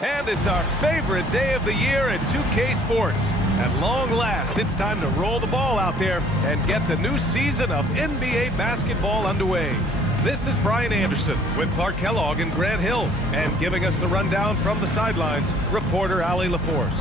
And it's our favorite day of the year at 2K Sports. At long last, it's time to roll the ball out there and get the new season of NBA basketball underway. This is Brian Anderson with Clark Kellogg and Grant Hill. And giving us the rundown from the sidelines, reporter Allie LaForce.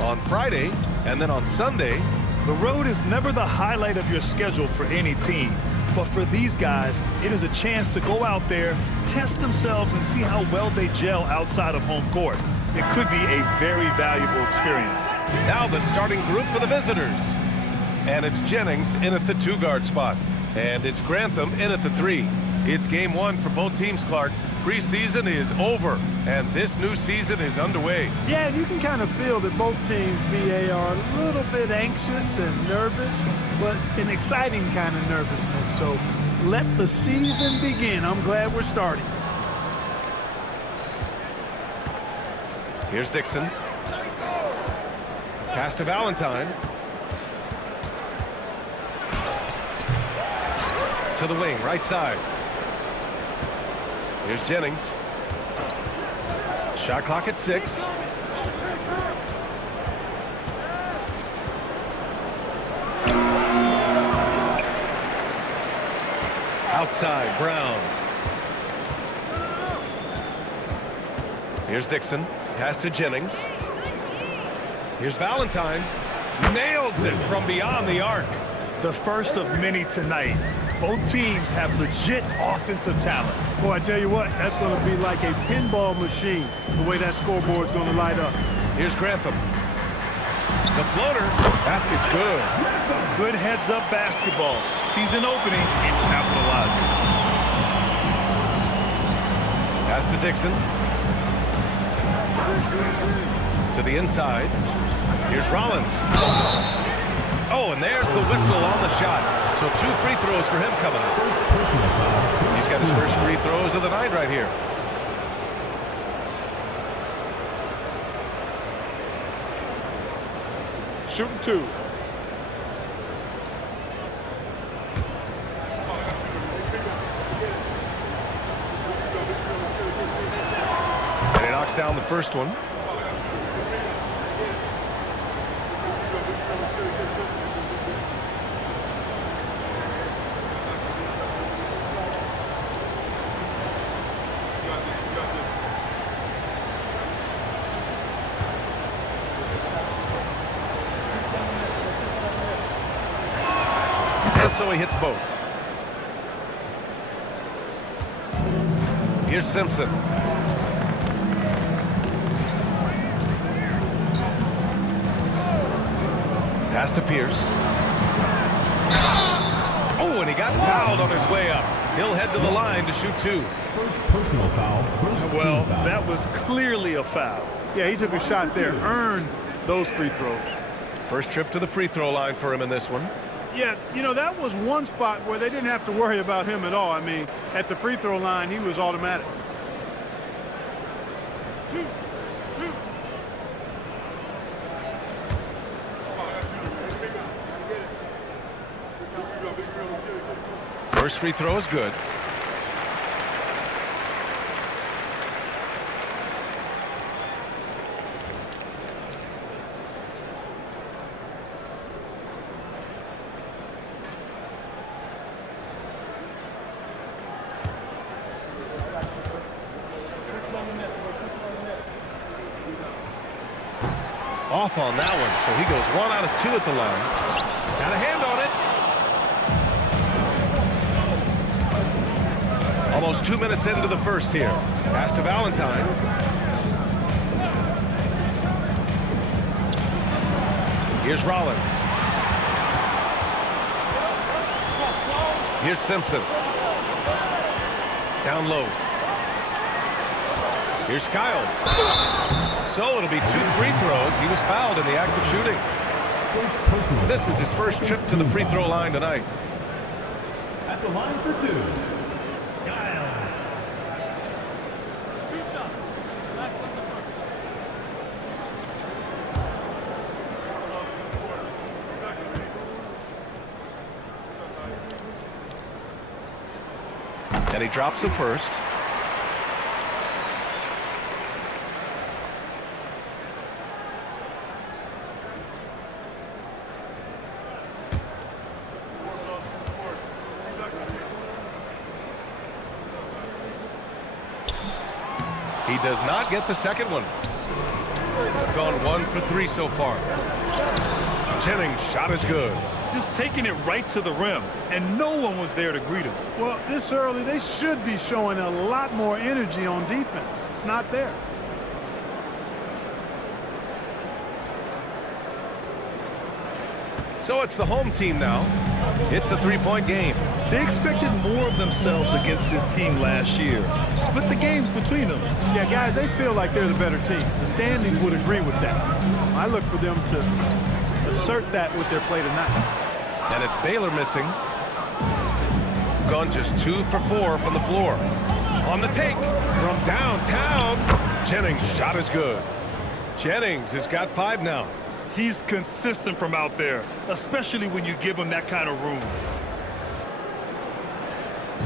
On Friday and then on Sunday, the road is never the highlight of your schedule for any team. But for these guys, it is a chance to go out there, test themselves, and see how well they gel outside of home court. It could be a very valuable experience. Now the starting group for the visitors. And it's Jennings in at the 2-guard spot. And it's Grantham in at the 3. It's game 1 for both teams, Clark. Preseason is over, and this new season is underway. Yeah, and you can kind of feel that both teams, BA, are a little bit anxious and nervous, but an exciting kind of nervousness. So let the season begin. I'm glad we're starting. Here's Dixon. Pass to Valentine. To the wing, right side. Here's Jennings. Shot clock at 6. Outside, Brown. Here's Dixon. Pass to Jennings. Here's Valentine. Nails it from beyond the arc. The first of many tonight. Both teams have legit offensive talent. Boy, I tell you what, that's going to be like a pinball machine, the way that scoreboard's going to light up. Here's Grantham. The floater. Basket's good. Good heads-up basketball. Season opening and capitalizes. Pass to Dixon. To the inside. Here's Rollins. Oh, and there's the whistle on the shot. So 2 free throws for him coming up. He's got his first free throws of the night right here. Shooting 2. And he knocks down the first one. So he hits both. Here's Simpson. Pass to Pierce. Oh, and he got fouled on his way up. He'll head to the line to shoot 2. First personal foul. Well, that was clearly a foul. Yeah, he took a shot there, earned those free throws. First trip to the free throw line for him in this one. Yeah, you know, that was one spot where they didn't have to worry about him at all. I mean, at the free throw line, he was automatic. First free throw is good. Off on that one, so he goes 1 out of 2 at the line. Got a hand on it. Almost 2 minutes into the first here. Pass to Valentine. Here's Rollins. Here's Simpson. Down low. Here's Skiles. So it'll be 2 free throws. He was fouled in the act of shooting. This is his first trip to the free throw line tonight. At the line for 2, Skiles. 2 shots. That's on the first. And he drops the first. He does not get the second one. Gone 1 for 3 so far. Jennings' shot is good. Just taking it right to the rim, and no one was there to greet him. Well, this early, they should be showing a lot more energy on defense. It's not there. So it's the home team now. It's a 3-point game. They expected more of themselves against this team last year. Split the games between them. Yeah, guys, they feel like they're the better team. The standings would agree with that. I look for them to assert that with their play tonight. And it's Baylor missing. Gone just 2 for 4 from the floor. On the take from downtown. Jennings' shot is good. Jennings has got 5 now. He's consistent from out there, especially when you give him that kind of room.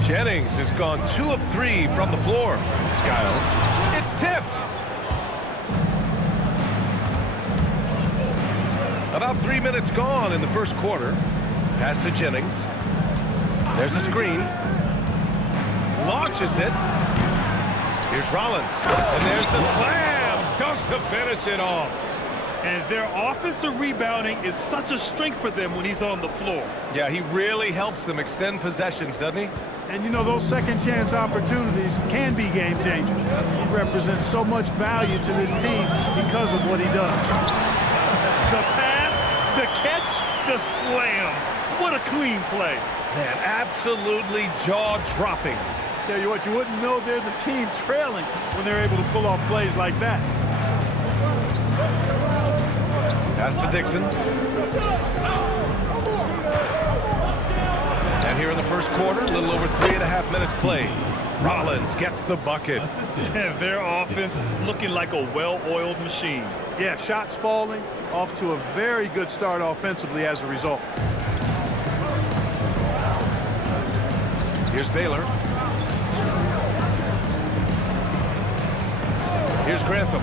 Jennings has gone 2 of 3 from the floor. Skiles, it's tipped. About 3 minutes gone in the first quarter. Pass to Jennings. There's a screen. Launches it. Here's Rollins. And there's the slam. Dunk to finish it off. And their offensive rebounding is such a strength for them when he's on the floor. Yeah, he really helps them extend possessions, doesn't he? And, you know, those second-chance opportunities can be game-changers. He represents so much value to this team because of what he does. The pass, the catch, the slam. What a clean play. Man, absolutely jaw-dropping. Tell you what, you wouldn't know they're the team trailing when they're able to pull off plays like that. Pass to Dixon. And here in the first quarter, a little over 3.5 minutes played. Rollins gets the bucket. And their offense looking like a well-oiled machine. Yeah, shots falling, off to a very good start offensively as a result. Here's Baylor. Here's Grantham.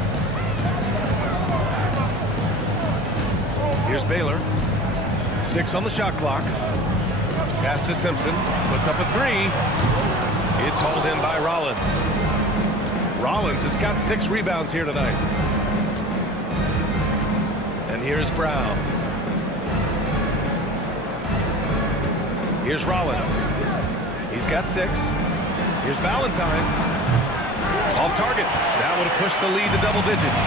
Here's Baylor. 6 on the shot clock. Pass to Simpson. Puts up a 3. It's hauled in by Rollins. Rollins has got 6 rebounds here tonight. And here's Brown. Here's Rollins. He's got 6. Here's Valentine. Off target. That would have pushed the lead to double digits.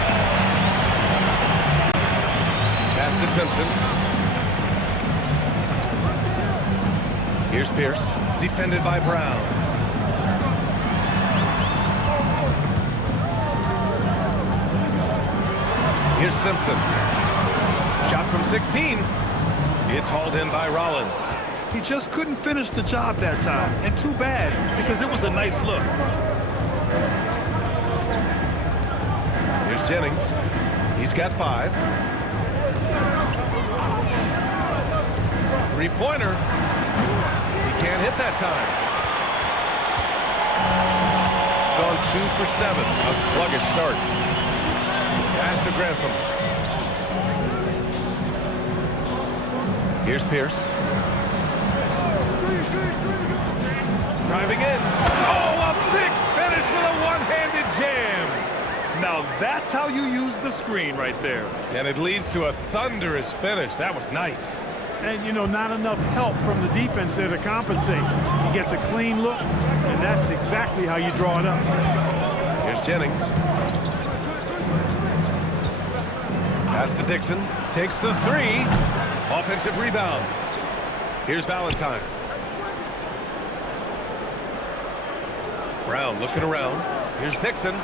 Pass to Simpson. Here's Pierce. Defended by Brown. Here's Simpson. Shot from 16. It's hauled in by Rollins. He just couldn't finish the job that time. And too bad, because it was a nice look. Here's Jennings. He's got 5. 3-pointer. He can't hit that time. Gone 2 for 7. A sluggish start. Pass to Grantham. Here's Pierce. Driving in. Oh, a big finish with a one-handed jam. Now that's how you use the screen right there. And it leads to a thunderous finish. That was nice. And, you know, not enough help from the defense there to compensate. He gets a clean look, and that's exactly how you draw it up. Here's Jennings. Pass to Dixon. Takes the 3. Offensive rebound. Here's Valentine. Brown looking around. Here's Dixon.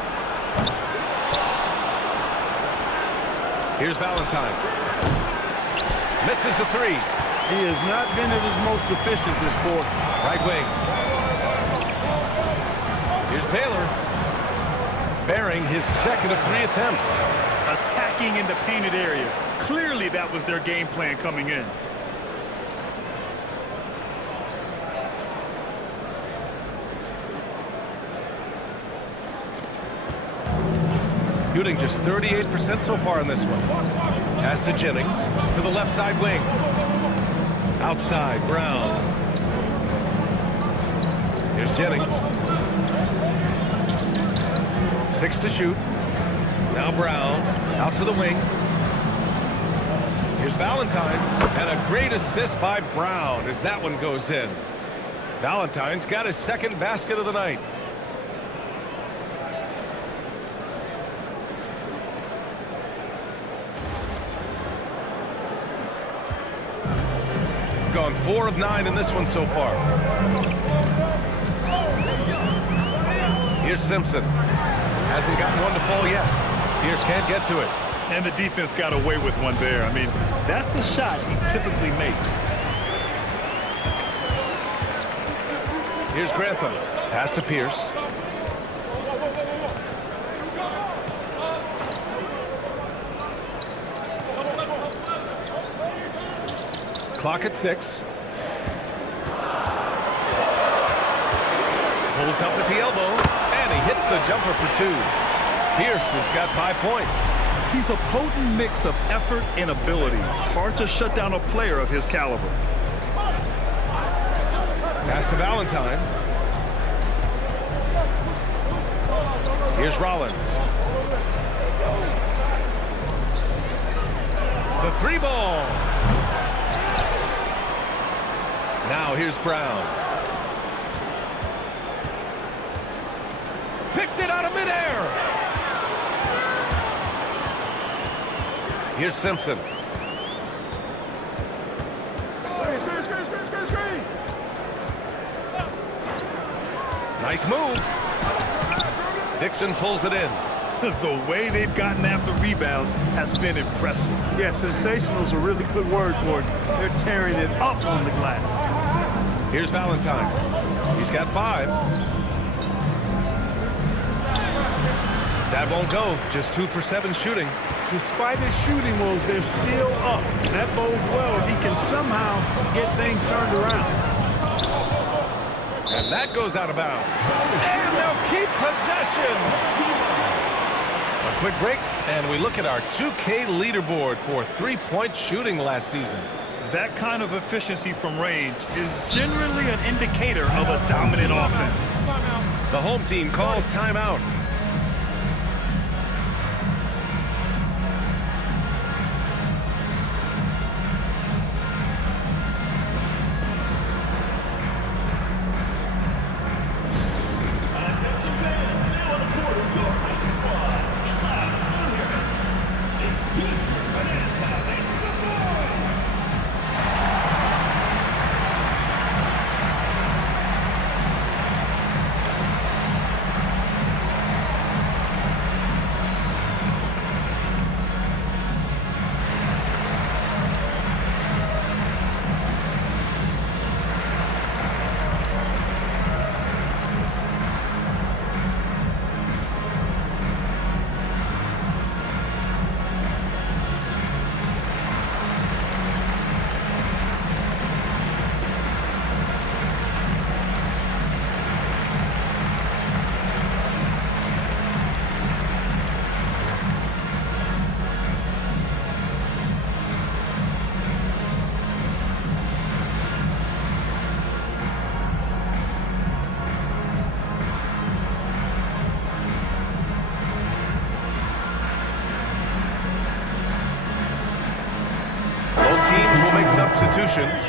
Here's Valentine. Misses the 3. He has not been at his most efficient this quarter. Right wing. Here's Baylor. Bearing his second of 3 attempts. Attacking in the painted area. Clearly that was their game plan coming in. Shooting just 38% so far in this one. Pass to Jennings to the left side wing. Outside, Brown. Here's Jennings. 6 to shoot. Now Brown out to the wing. Here's Valentine, and a great assist by Brown as that one goes in. Valentine's got his second basket of the night. Gone 4 of 9 in this one so far. Here's Simpson. Hasn't gotten one to fall yet. Pierce can't get to it. And the defense got away with one there. I mean, that's a shot he typically makes. Here's Grantham. Pass to Pierce. Clock at 6. Pulls up at the elbow, and he hits the jumper for 2. Pierce has got 5 points. He's a potent mix of effort and ability. Hard to shut down a player of his caliber. Pass to Valentine. Here's Rollins. The 3-ball. Now here's Brown. Picked it out of midair. Here's Simpson. Nice move. Dixon pulls it in. The way they've gotten after rebounds has been impressive. Yeah, sensational is a really good word for it. They're tearing it up on the glass. Here's Valentine. He's got 5. That won't go. Just 2 for 7 shooting. Despite his shooting woes, they're still up. That bodes well if he can somehow get things turned around. And that goes out of bounds. And they'll keep possession. A quick break, and we look at our 2K leaderboard for 3-point shooting last season. That kind of efficiency from range is generally an indicator of a dominant offense. The home team calls timeout. Substitutions.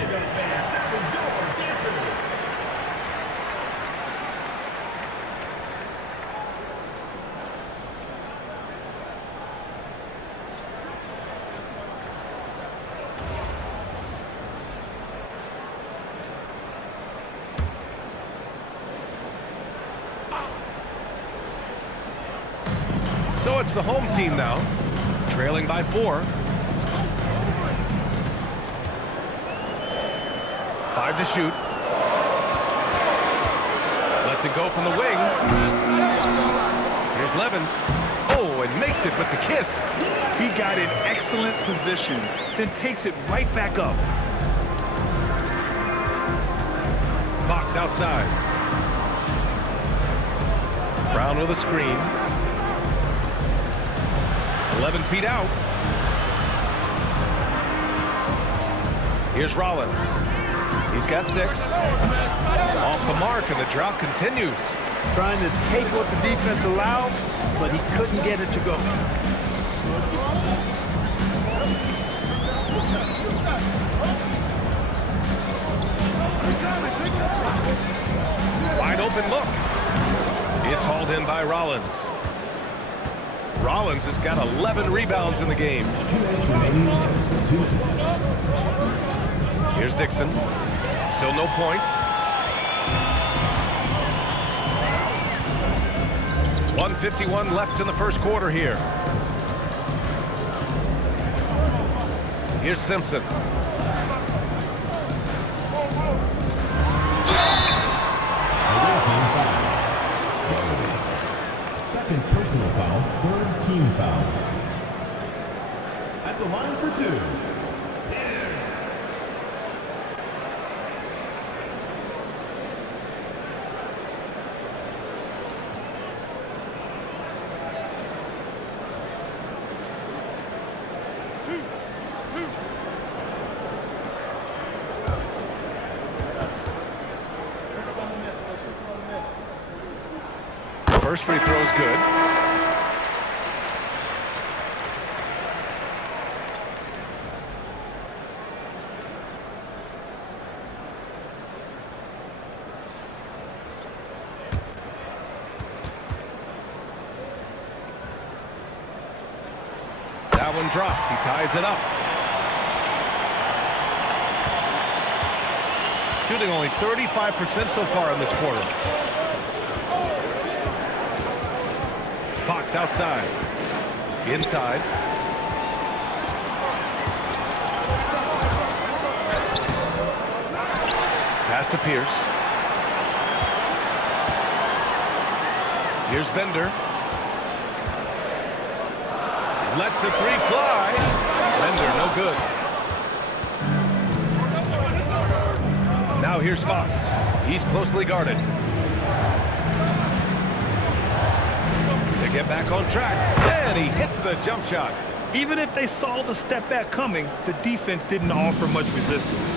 So it's the home team now, trailing by 4. 5 to shoot. Lets it go from the wing. Here's Levens. Oh, and makes it with the kiss. He got in excellent position, then takes it right back up. Fox outside. Brown with a screen. 11 feet out. Here's Rollins. He's got 6. Off the mark, and the drought continues. trying to take what the defense allowed, but he couldn't get it to go. Wide open look. It's hauled in by Rollins. Rollins has got 11 rebounds in the game. Here's Dixon. Still no points. 1:51 left in the first quarter here. Here's Simpson. Second personal foul, third team foul. At the line for two. First free throw is good. That one drops. He ties it up. Shooting only 35% so far in this quarter. Fox outside. Inside. Pass to Pierce. Here's Bender. Lets the three fly. Bender, no good. Now here's Fox. He's closely guarded. Get back on track, and he hits the jump shot. Even if they saw the step back coming, the defense didn't offer much resistance.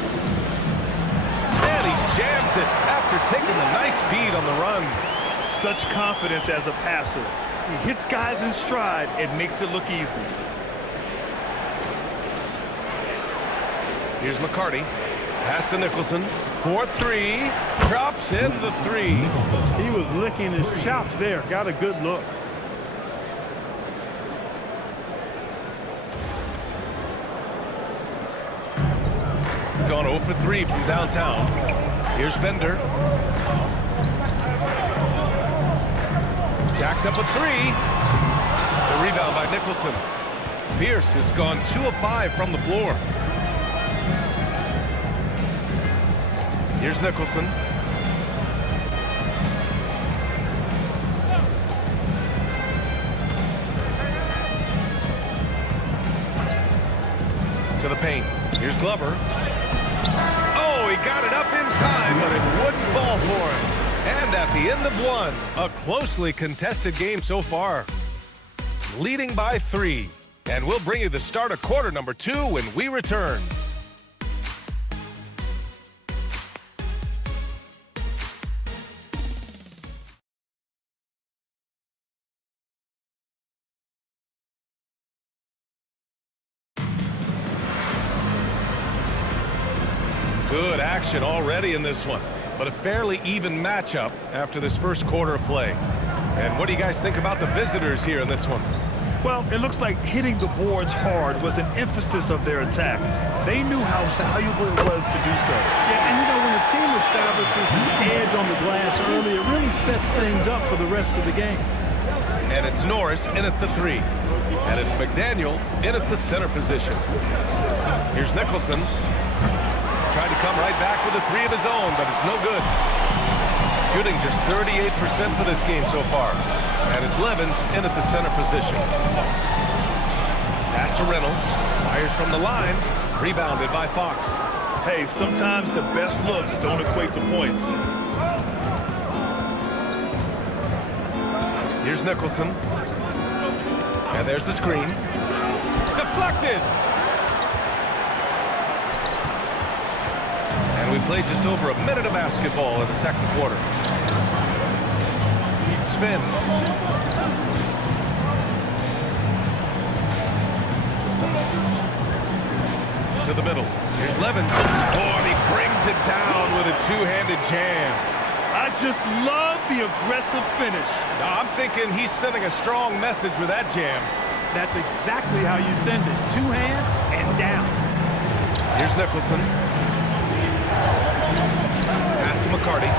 And he jams it after taking a nice feed on the run. Such confidence as a passer. He hits guys in stride and makes it look easy. Here's McCarty. Pass to Nicholson. 4-3. Drops in the three. He was licking his chops there. Got a good look. Gone 0 for 3 from downtown. Here's Bender. Jacks up a three. The rebound by Nicholson. Pierce has gone 2 of 5 from the floor. Here's Nicholson. To the paint. Here's Glover. Oh, he got it up in time, but it wouldn't fall for him. And at the end of one, a closely contested game so far. Leading by 3. And we'll bring you the start of quarter number 2 when we return. Good action already in this one, but a fairly even matchup after this first quarter of play. And what do you guys think about the visitors here in this one? Well, it looks like hitting the boards hard was an emphasis of their attack. They knew how valuable it was to do so. Yeah, and you know, when a team establishes an edge on the glass early, it really sets things up for the rest of the game. And it's Norris in at the 3. And it's McDaniel in at the center position. Here's Nicholson. Tried to come right back with a 3 of his own, but it's no good. Shooting just 38% for this game so far. And it's Levens in at the center position. Pass to Reynolds. Fires from the line. Rebounded by Fox. Hey, sometimes the best looks don't equate to points. Here's Nicholson. And there's the screen. Deflected! And we played just over a minute of basketball in the second quarter. spins. To the middle. Here's Levens. Oh, and he brings it down with a two-handed jam. I just love the aggressive finish. Now, I'm thinking he's sending a strong message with that jam. That's exactly how you send it. Two hands and down. Here's Nicholson. Pass to McCarty.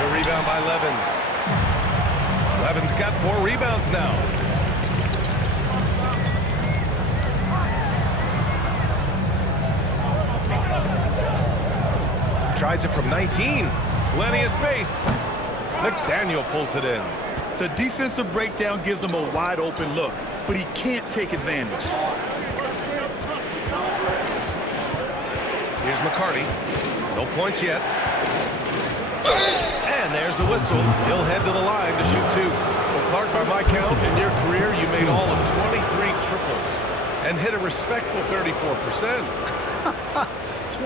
The rebound by Levens. Levens got 4 rebounds now. Tries it from 19. Plenty of space. McDaniel pulls it in. The defensive breakdown gives him a wide open look, but he can't take advantage. Here's McCarty. No points yet. And there's the whistle. He'll head to the line to shoot 2. Well, Clark, by my count, in your career, you made all of 23 triples and hit a respectful 34%.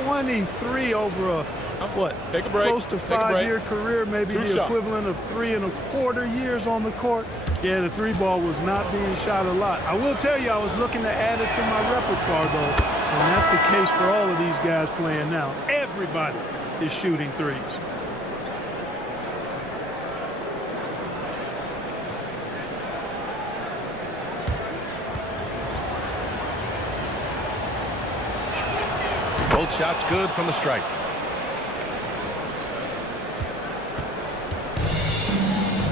23 over a, what? Take a break. Close to 5-year career, maybe the equivalent of 3 1/4 years on the court. Yeah, the 3-ball was not being shot a lot. I will tell you, I was looking to add it to my repertoire, though, and that's the case for all of these guys playing now. Everybody is shooting threes. Both shots good from the stripe.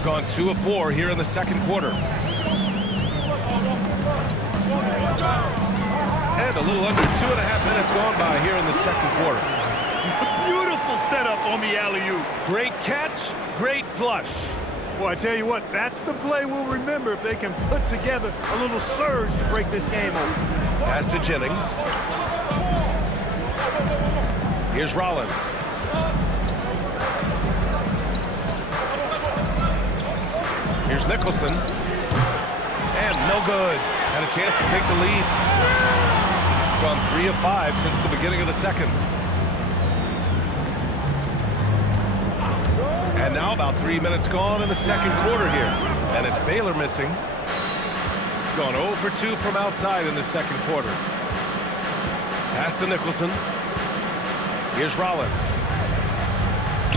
Gone 2 of 4 here in the second quarter. And a little under 2.5 minutes gone by here in the second quarter. Beautiful setup on the alley-oop. Great catch, great flush. Well, I tell you what, that's the play we'll remember if they can put together a little surge to break this game open. Pass to Jennings. Here's Rollins. Here's Nicholson. And no good. Had a chance to take the lead. Gone 3 of 5 since the beginning of the second. And now about 3 minutes gone in the second quarter here. And it's Baylor missing. Gone 0 for 2 from outside in the second quarter. Pass to Nicholson. Here's Rollins.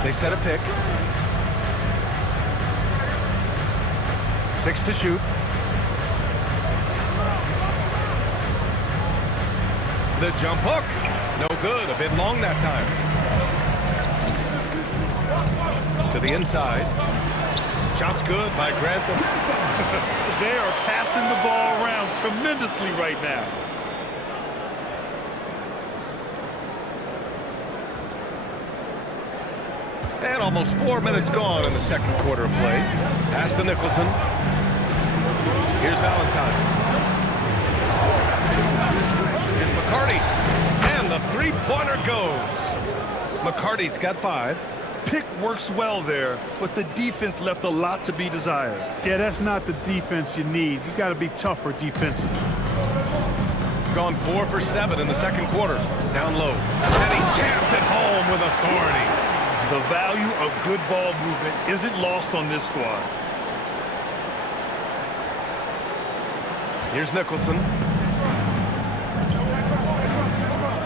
They set a pick. 6 to shoot. The jump hook. No good. A bit long that time. To the inside. Shot's good by Grantham. They are passing the ball around tremendously right now. And almost 4 minutes gone in the second quarter of play. Pass to Nicholson. Here's Valentine. Here's McCarty. And the three-pointer goes. McCarty's got 5. Pick works well there, but the defense left a lot to be desired. Yeah, that's not the defense you need. You got to be tougher defensively. Gone 4 for 7 in the second quarter. Down low. And he jams it home with authority. The value of good ball movement isn't lost on this squad. Here's Nicholson.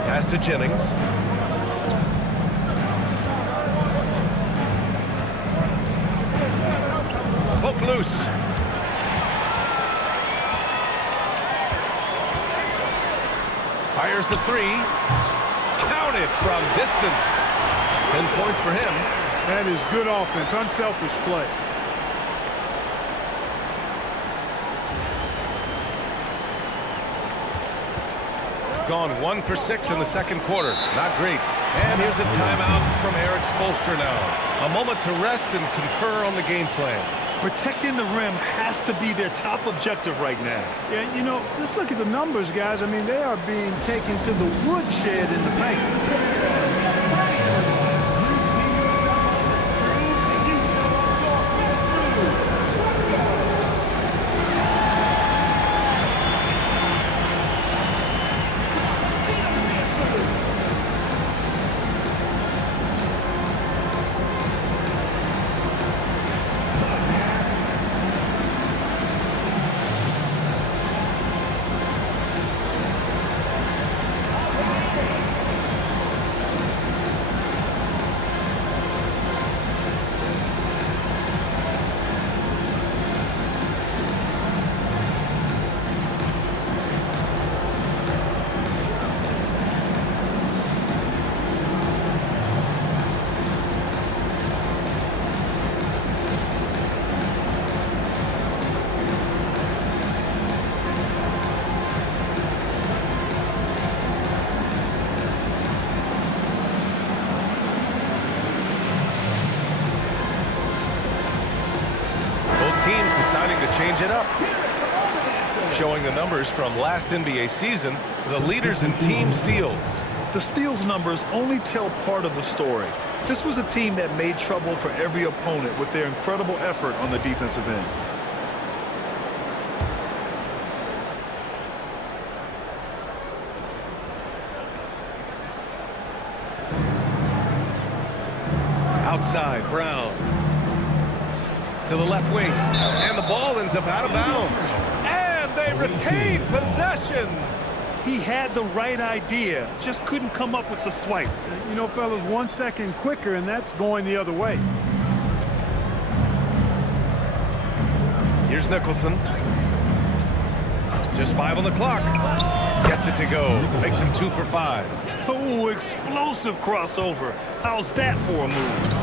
Pass to Jennings. Poke loose. Fires the 3. Counted from distance. 10 points for him. That is good offense, unselfish play. Gone 1 for 6 in the second quarter. Not great. And here's a timeout from Eric Spoelstra now. A moment to rest and confer on the game plan. Protecting the rim has to be their top objective right now. Yeah, you know, just look at the numbers, guys. I mean, they are being taken to the woodshed in the paint. change it up. Showing the numbers from last NBA season, the leaders in team steals. The steals numbers only tell part of the story. This was a team that made trouble for every opponent with their incredible effort on the defensive end. Outside, Brown. To the left wing. And the ball ends up out of bounds. And they retain possession. He had the right idea, just couldn't come up with the swipe. You know, fellas, 1 second quicker, and that's going the other way. Here's Nicholson. Just 5 on the clock. Gets it to go. Makes him 2 for 5. Oh, explosive crossover. How's that for a move?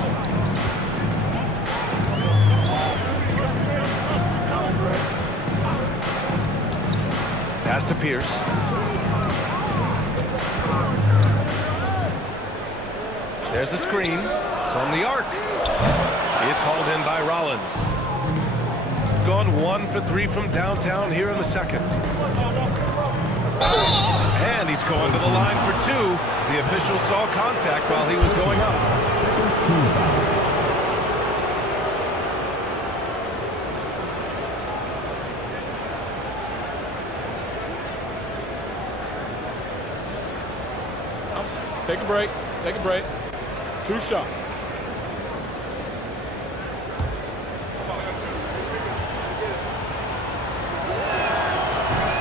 Pass to Pierce. There's a screen from the arc. It's hauled in by Rollins. Gone 1 for 3 from downtown here in the second. And he's going to the line for 2. The official saw contact while he was going up. Take a break. Take a break. 2 shots.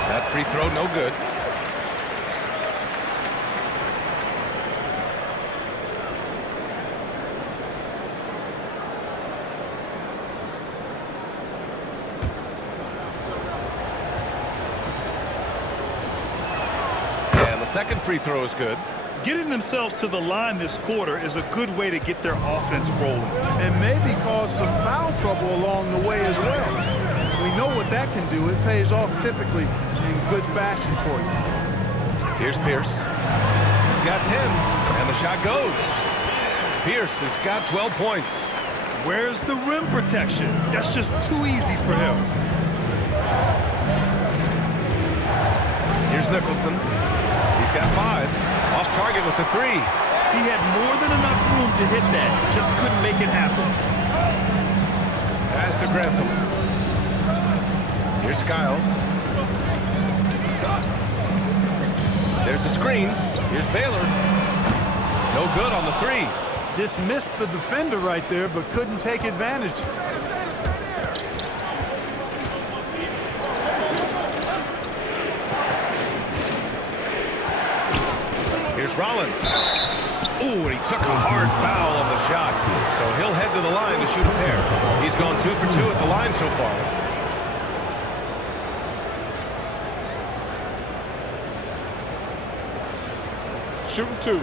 That free throw, no good. And the second free throw is good. Getting themselves to the line this quarter is a good way to get their offense rolling. And maybe cause some foul trouble along the way as well. We know what that can do. It pays off typically in good fashion for you. Here's Pierce. He's got 10, and the shot goes. Pierce has got 12 points. Where's the rim protection? That's just too easy for him. Here's Nicholson. He's got 5. Off target with the 3. He had more than enough room to hit that. Just couldn't make it happen. Pass to Grantham. Here's Skiles. There's a screen. Here's Baylor. No good on the 3. Dismissed the defender right there, but couldn't take advantage. Here's Rollins. Ooh, and he took a hard foul on the shot. So he'll head to the line to shoot a pair. He's gone 2 for 2 at the line so far. Shooting 2.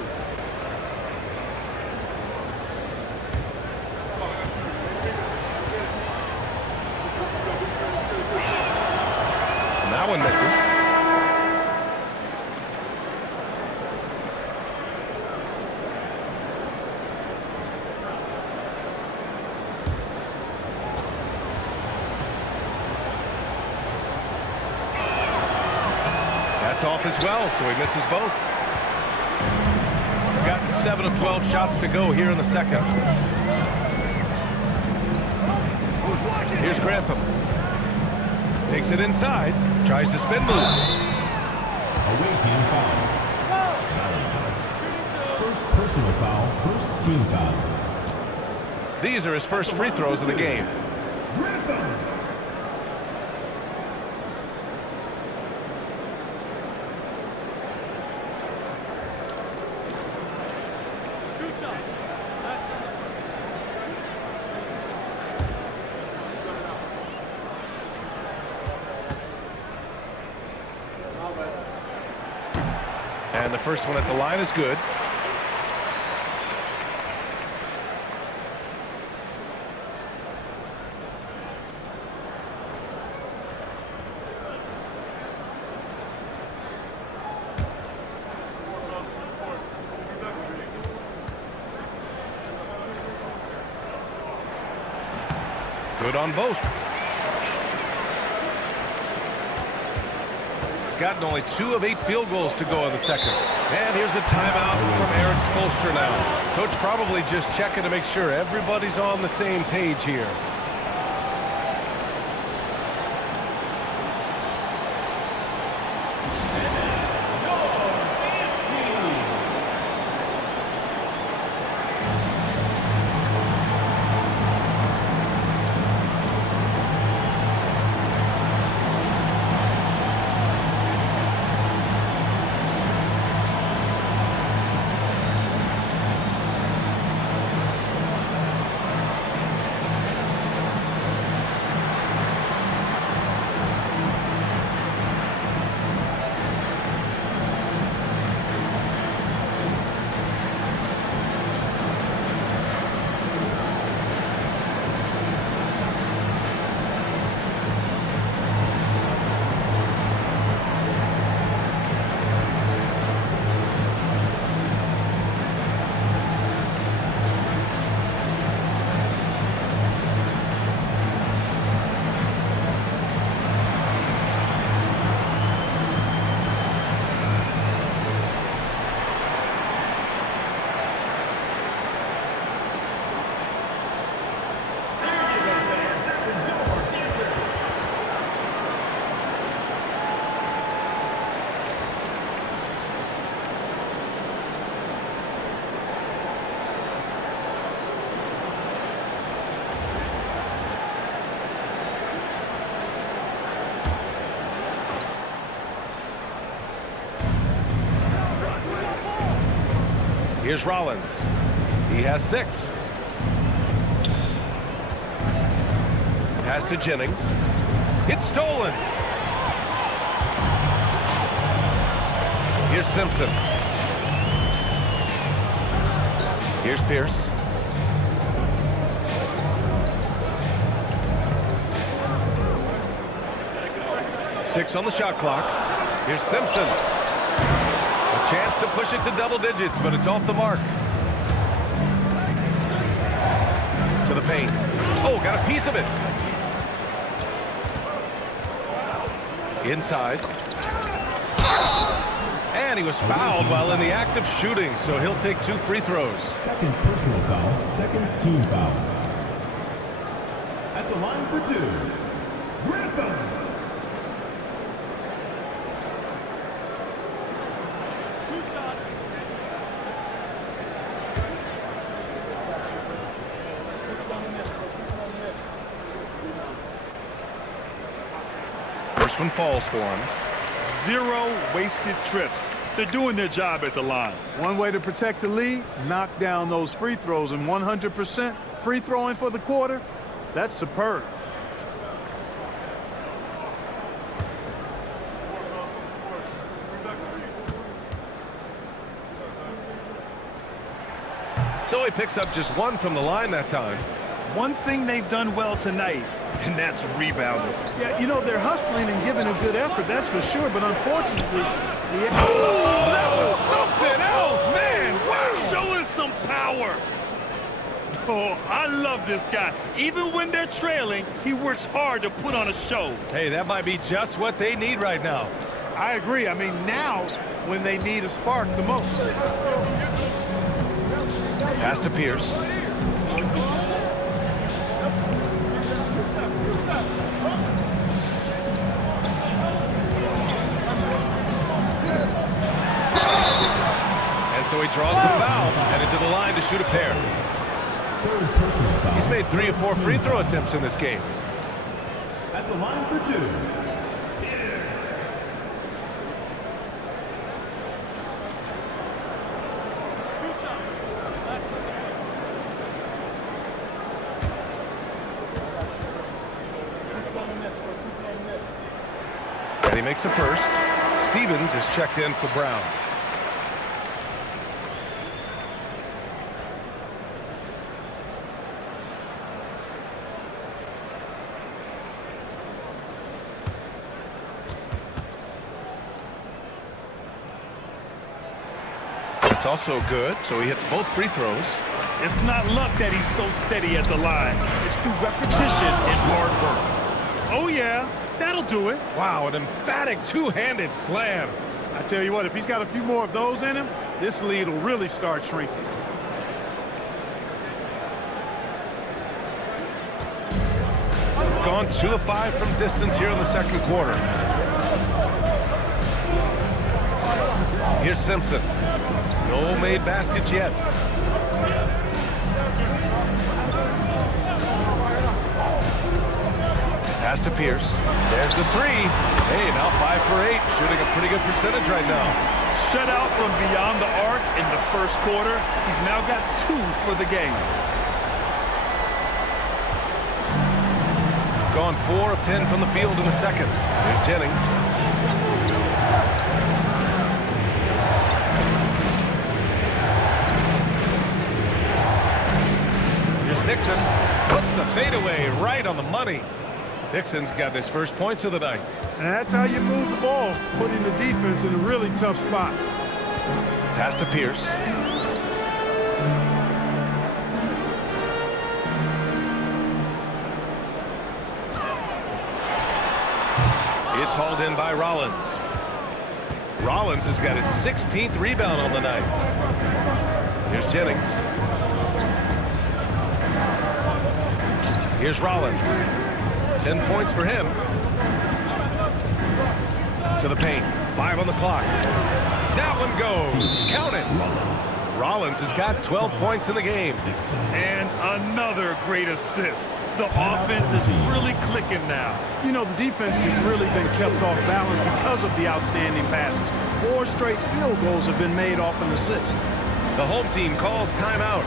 And that one misses. That's off as well, so he misses both. Got 7 of 12 shots to go here in the second. Here's Grantham. Takes it inside. Tries to spin move. Away team foul. First personal foul, first team foul. These are his first free throws of the game. Grantham. And the first one at the line is good. Good on both. gotten only 2 of 8 field goals to go in the second. And here's a timeout from Eric Spoelstra now. Coach probably just checking to make sure everybody's on the same page here. Here's Rollins. He has 6. Pass to Jennings. It's stolen. Here's Simpson. Here's Pierce. Six on the shot clock. Here's Simpson. A chance to push it to double digits, but it's off the mark. To the paint. Oh, got a piece of it. Inside. And he was fouled while in the act of shooting, so he'll take 2 free throws. Second personal foul, second team foul. At the line for 2, Grantham. First one falls for him. 0 wasted trips. They're doing their job at the line. One way to protect the lead, knock down those free throws, and 100% free throwing for the quarter, that's superb. So he picks up just 1 from the line that time. One thing they've done well tonight, and that's rebounding. Yeah, you know, they're hustling and giving a good effort, that's for sure, but unfortunately... Oh, that was something else, man! We're showing some power. Oh, I love this guy. Even when they're trailing, he works hard to put on a show. Hey, that might be just what they need right now. I agree. I mean, now's when they need a spark the most. Pass to Pierce. And so he draws the foul, headed to the line to shoot a pair. He's made 3 or 4 free throw attempts in this game. At the line for 2, And he makes a first. Stevens is checked in for Brown. It's also good, so he hits both free throws. It's not luck that he's so steady at the line. It's through repetition and hard work. Oh, yeah, that'll do it. Wow, an emphatic two-handed slam. I tell you what, if he's got a few more of those in him, this lead will really start shrinking. Gone 2 of 5 from distance here in the second quarter. Here's Simpson. No made baskets yet. Pass to Pierce. There's the three. Hey, now 5 for 8. Shooting a pretty good percentage right now. Shut out from beyond the arc in the first quarter. He's now got 2 for the game. Gone 4 of 10 from the field in the second. Here's Jennings. Here's Dixon. Puts the fadeaway right on the money. Dixon's got his first points of the night. And that's how you move the ball, putting the defense in a really tough spot. Pass to Pierce. It's hauled in by Rollins. Rollins has got his 16th rebound on the night. Here's Jennings. Here's Rollins. 10 points for him. To the paint. 5 on the clock. That one goes. Count it. Rollins has got 12 points in the game. And another great assist. The offense is really clicking now. You know, the defense has really been kept off balance because of the outstanding passes. 4 straight field goals have been made off an assist. The home team calls timeout.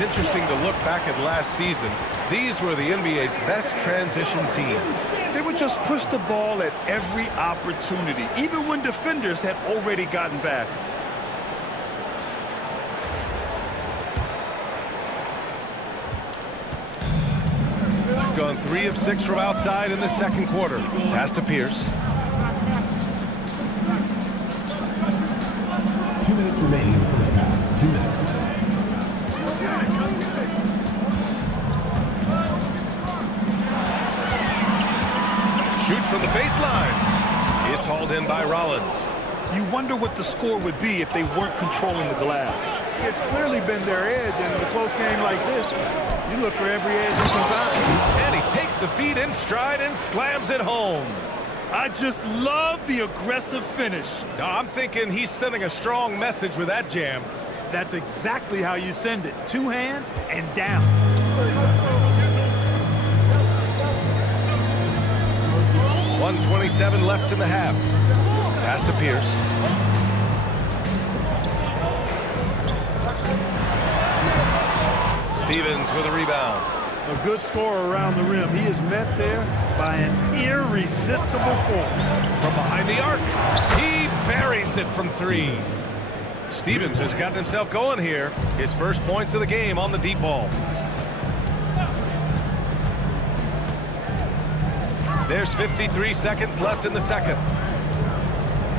Interesting to look back at last season. These were the NBA's best transition teams. They would just push the ball at every opportunity, even when defenders had already gotten back. Gone 3 of 6 from outside in the second quarter. Pass to Pierce. 2 minutes remaining in the first half. 2 minutes. Shoot from the baseline. It's hauled in by Rollins. You wonder what the score would be if they weren't controlling the glass. It's clearly been their edge, and in a close game like this, you look for every edge you can find. And he takes the feed in stride and slams it home. I just love the aggressive finish. I'm thinking he's sending a strong message with that jam. That's exactly how you send it. 2 hands and down. .127 left in the half. Pass to Pierce. Stevens with a rebound. A good scorer around the rim. He is met there by an irresistible force. From behind the arc, he buries it from 3. Stevens has gotten himself going here. His first points of the game on the deep ball. There's 53 seconds left in the second.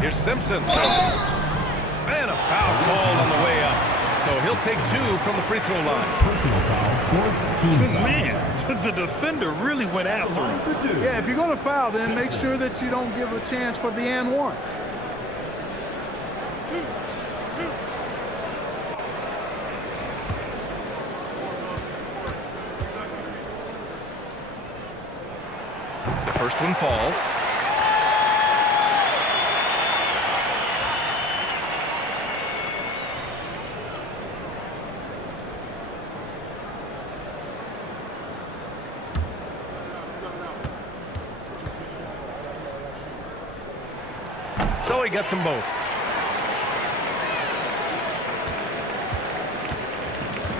Here's Simpson. And a foul called on the way up. So he'll take 2 from the free throw line. Personal foul, 4th team foul. Man, the defender really went after him. For 2. Yeah, if you're going to foul, then make sure that you don't give a chance for the and one. First one falls. So he gets them both.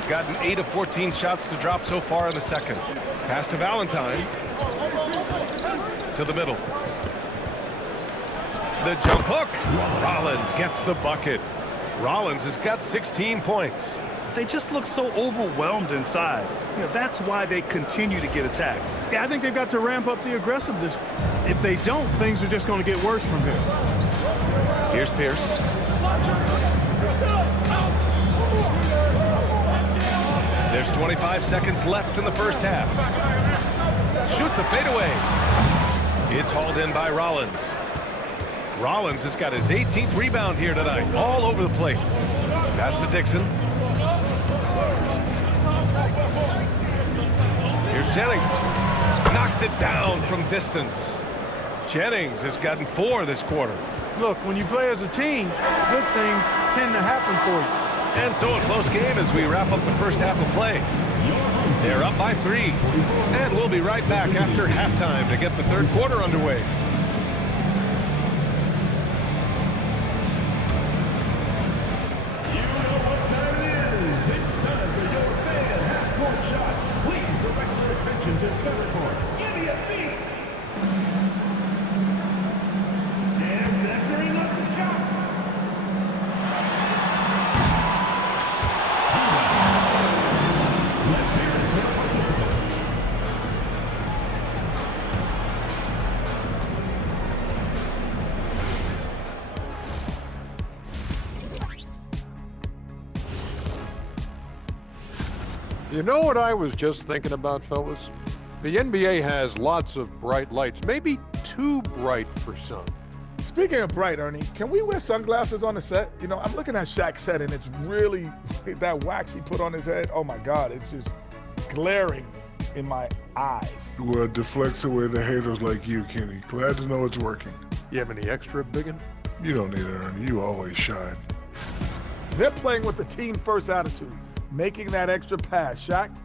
Gotten 8 of 14 shots to drop so far in the second. Pass to Valentine. To the middle. The jump hook. Rollins gets the bucket. Rollins has got 16 points. They just look so overwhelmed inside. You know, that's why they continue to get attacked. Yeah, I think they've got to ramp up the aggressiveness. If they don't, things are just going to get worse from here. Here's Pierce. There's 25 seconds left in the first half. Shoots a fadeaway. It's hauled in by Rollins. Rollins has got his 18th rebound here tonight, all over the place. Pass to Dixon. Here's Jennings. Knocks it down from distance. Jennings has gotten 4 this quarter. Look, when you play as a team, good things tend to happen for you. And so a close game as we wrap up the first half of play. They're up by 3. And we'll be right back after halftime to get the third quarter underway. You know what time it is. It's time for your fan half-court shot. Please direct your attention to center court. Give me a beat. And that's where he left the shot. Let's hear it for the participant. You know what I was just thinking about, fellas? The NBA has lots of bright lights, maybe too bright for some. Speaking of bright, Ernie, can we wear sunglasses on the set? You know, I'm looking at Shaq's head, and it's really, that wax he put on his head, oh my God, it's just glaring in my eyes. Well, it deflects away the haters like you, Kenny. Glad to know it's working. You have any extra biggin? You don't need it, Ernie. You always shine. They're playing with the team-first attitude, making that extra pass. Shaq,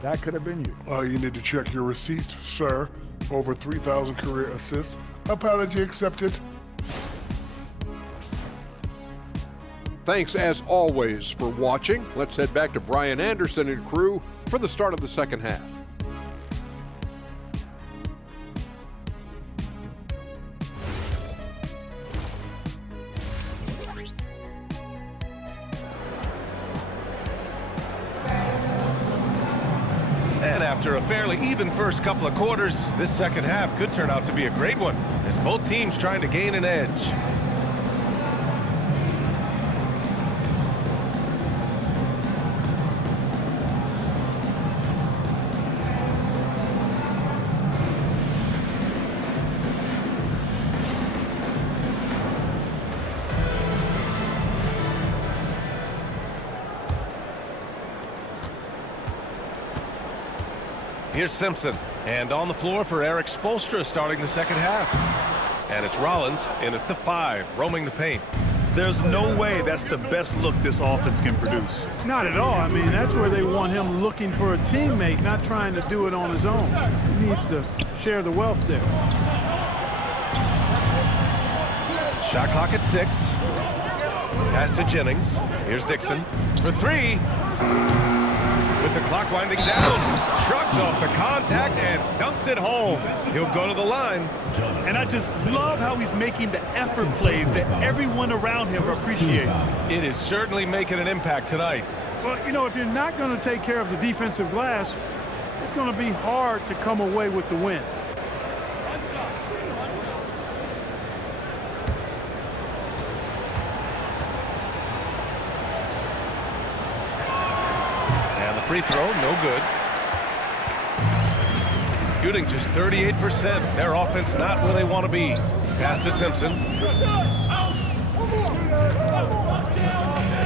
that could have been you. You need to check your receipts, sir. Over 3,000 career assists. Apology accepted. Thanks, as always, for watching. Let's head back to Brian Anderson and crew for the start of the second half. And after a fairly even first couple of quarters, this second half could turn out to be a great one, as both teams trying to gain an edge. Here's Simpson, and on the floor for Eric Spoelstra starting the second half. And it's Rollins in at the 5, roaming the paint. There's no way that's the best look this offense can produce. Not at all. I mean, that's where they want him looking for a teammate, not trying to do it on his own. He needs to share the wealth there. Shot clock at 6. Pass to Jennings. Here's Dixon for 3. With the clock winding down, shrugs off the contact and dunks it home. He'll go to the line. And I just love how he's making the effort plays that everyone around him appreciates. It is certainly making an impact tonight. Well, you know, if you're not going to take care of the defensive glass, it's going to be hard to come away with the win. Free throw, no good. Shooting just 38%. Their offense not where they want to be. Pass to Simpson.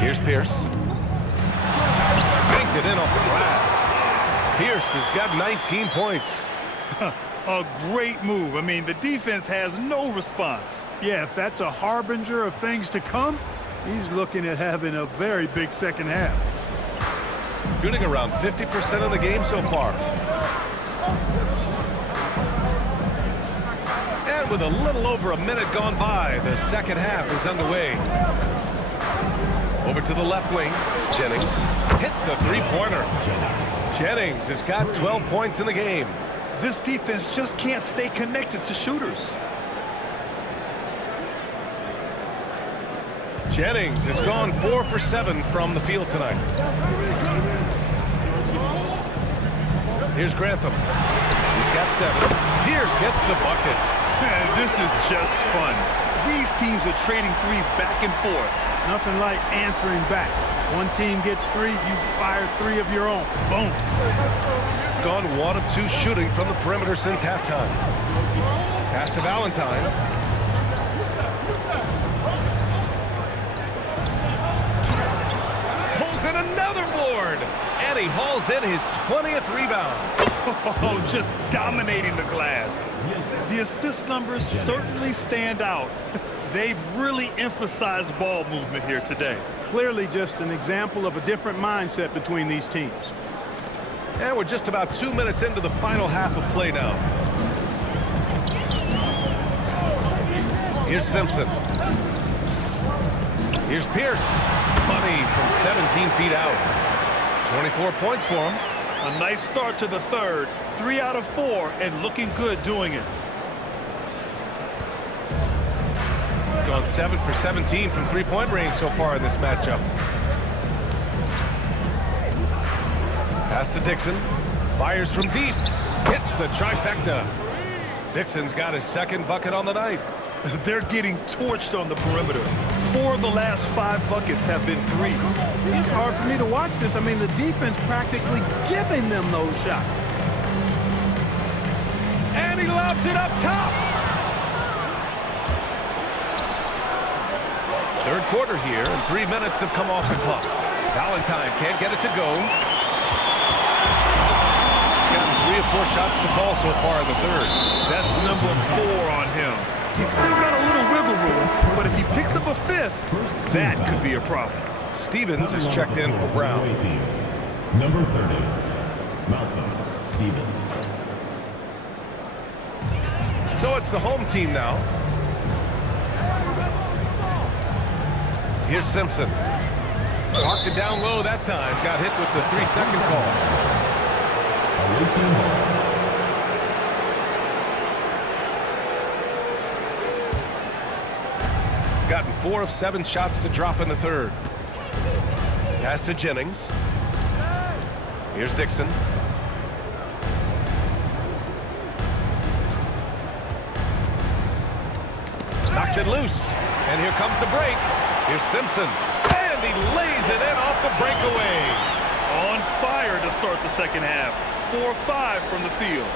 Here's Pierce. Banked it in off the glass. Pierce has got 19 points. A great move. I mean, the defense has no response. Yeah, if that's a harbinger of things to come, he's looking at having a very big second half. Shooting around 50% of the game so far. And with a little over a minute gone by, the second half is underway. Over to the left wing. Jennings hits the three-pointer. Jennings has got 12 points in the game. This defense just can't stay connected to shooters. Jennings has gone 4 for 7 from the field tonight. Here's Grantham. He's got 7. Pierce gets the bucket. This is just fun. These teams are trading threes back and forth. Nothing like answering back. One team gets 3, you fire 3 of your own. Boom. Gone 1 of 2 shooting from the perimeter since halftime. Pass to Valentine. Pulls in another board. And he hauls in his 20th rebound. Oh, just dominating the glass. The assist numbers certainly stand out. They've really emphasized ball movement here today. Clearly just an example of a different mindset between these teams. And we're just about 2 minutes into the final half of play now. Here's Simpson. Here's Pierce. Money from 17 feet out. 24 points for him. A nice start to the third. 3 out of 4 and looking good doing it. Gone 7 for 17 from three-point range so far in this matchup. Pass to Dixon. Fires from deep. Hits the trifecta. Dixon's got his second bucket on the night. They're getting torched on the perimeter. 4 of the last 5 buckets have been threes. It's hard for me to watch this. I mean, the defense practically giving them those shots. And he lobs it up top. Third quarter here, and 3 minutes have come off the clock. Valentine can't get it to go. Gotten 3 or 4 shots to fall so far in the third. That's number 4 on him. He's still got a little wiggle room, but if he picks up a 5th, that could be a problem. Stevens is checked in for Brown. Number 30, Malcolm Stevens. So it's the home team now. Here's Simpson. Marked it down low that time. Got hit with the 3-second call. Away team ball. Gotten 4 of 7 shots to drop in the third. Pass to Jennings. Here's Dixon. Knocks it loose. And here comes the break. Here's Simpson. And he lays it in off the breakaway. On fire to start the second half. 4-5 from the field.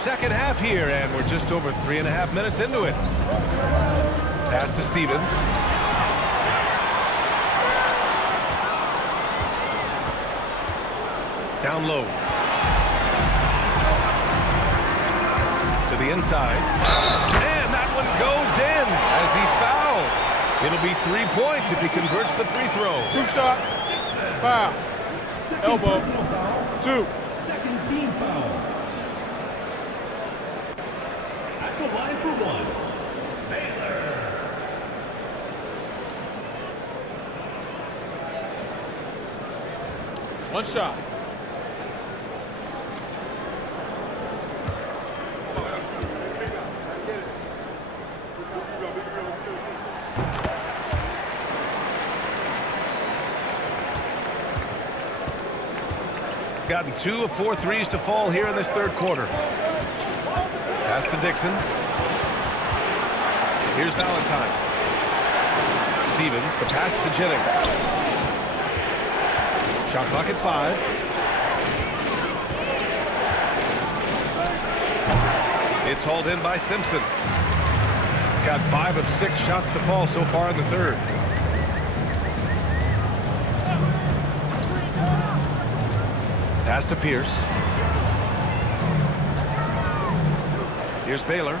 Second half here, and we're just over 3.5 minutes into it. Pass to Stevens. Down low. To the inside. And that one goes in as he's fouled. It'll be 3 points if he converts the free throw. 2 shots. Foul. Elbow. 2. Second team foul. At the line for 1, Baylor. One shot. Gotten 2 of 4 threes to fall here in this third quarter. Pass to Dixon. Here's Valentine. Stevens, the pass to Jennings. Shot clock at 5. It's hauled in by Simpson. Got 5 of 6 shots to fall so far in the third. Pass to Pierce. Here's Baylor.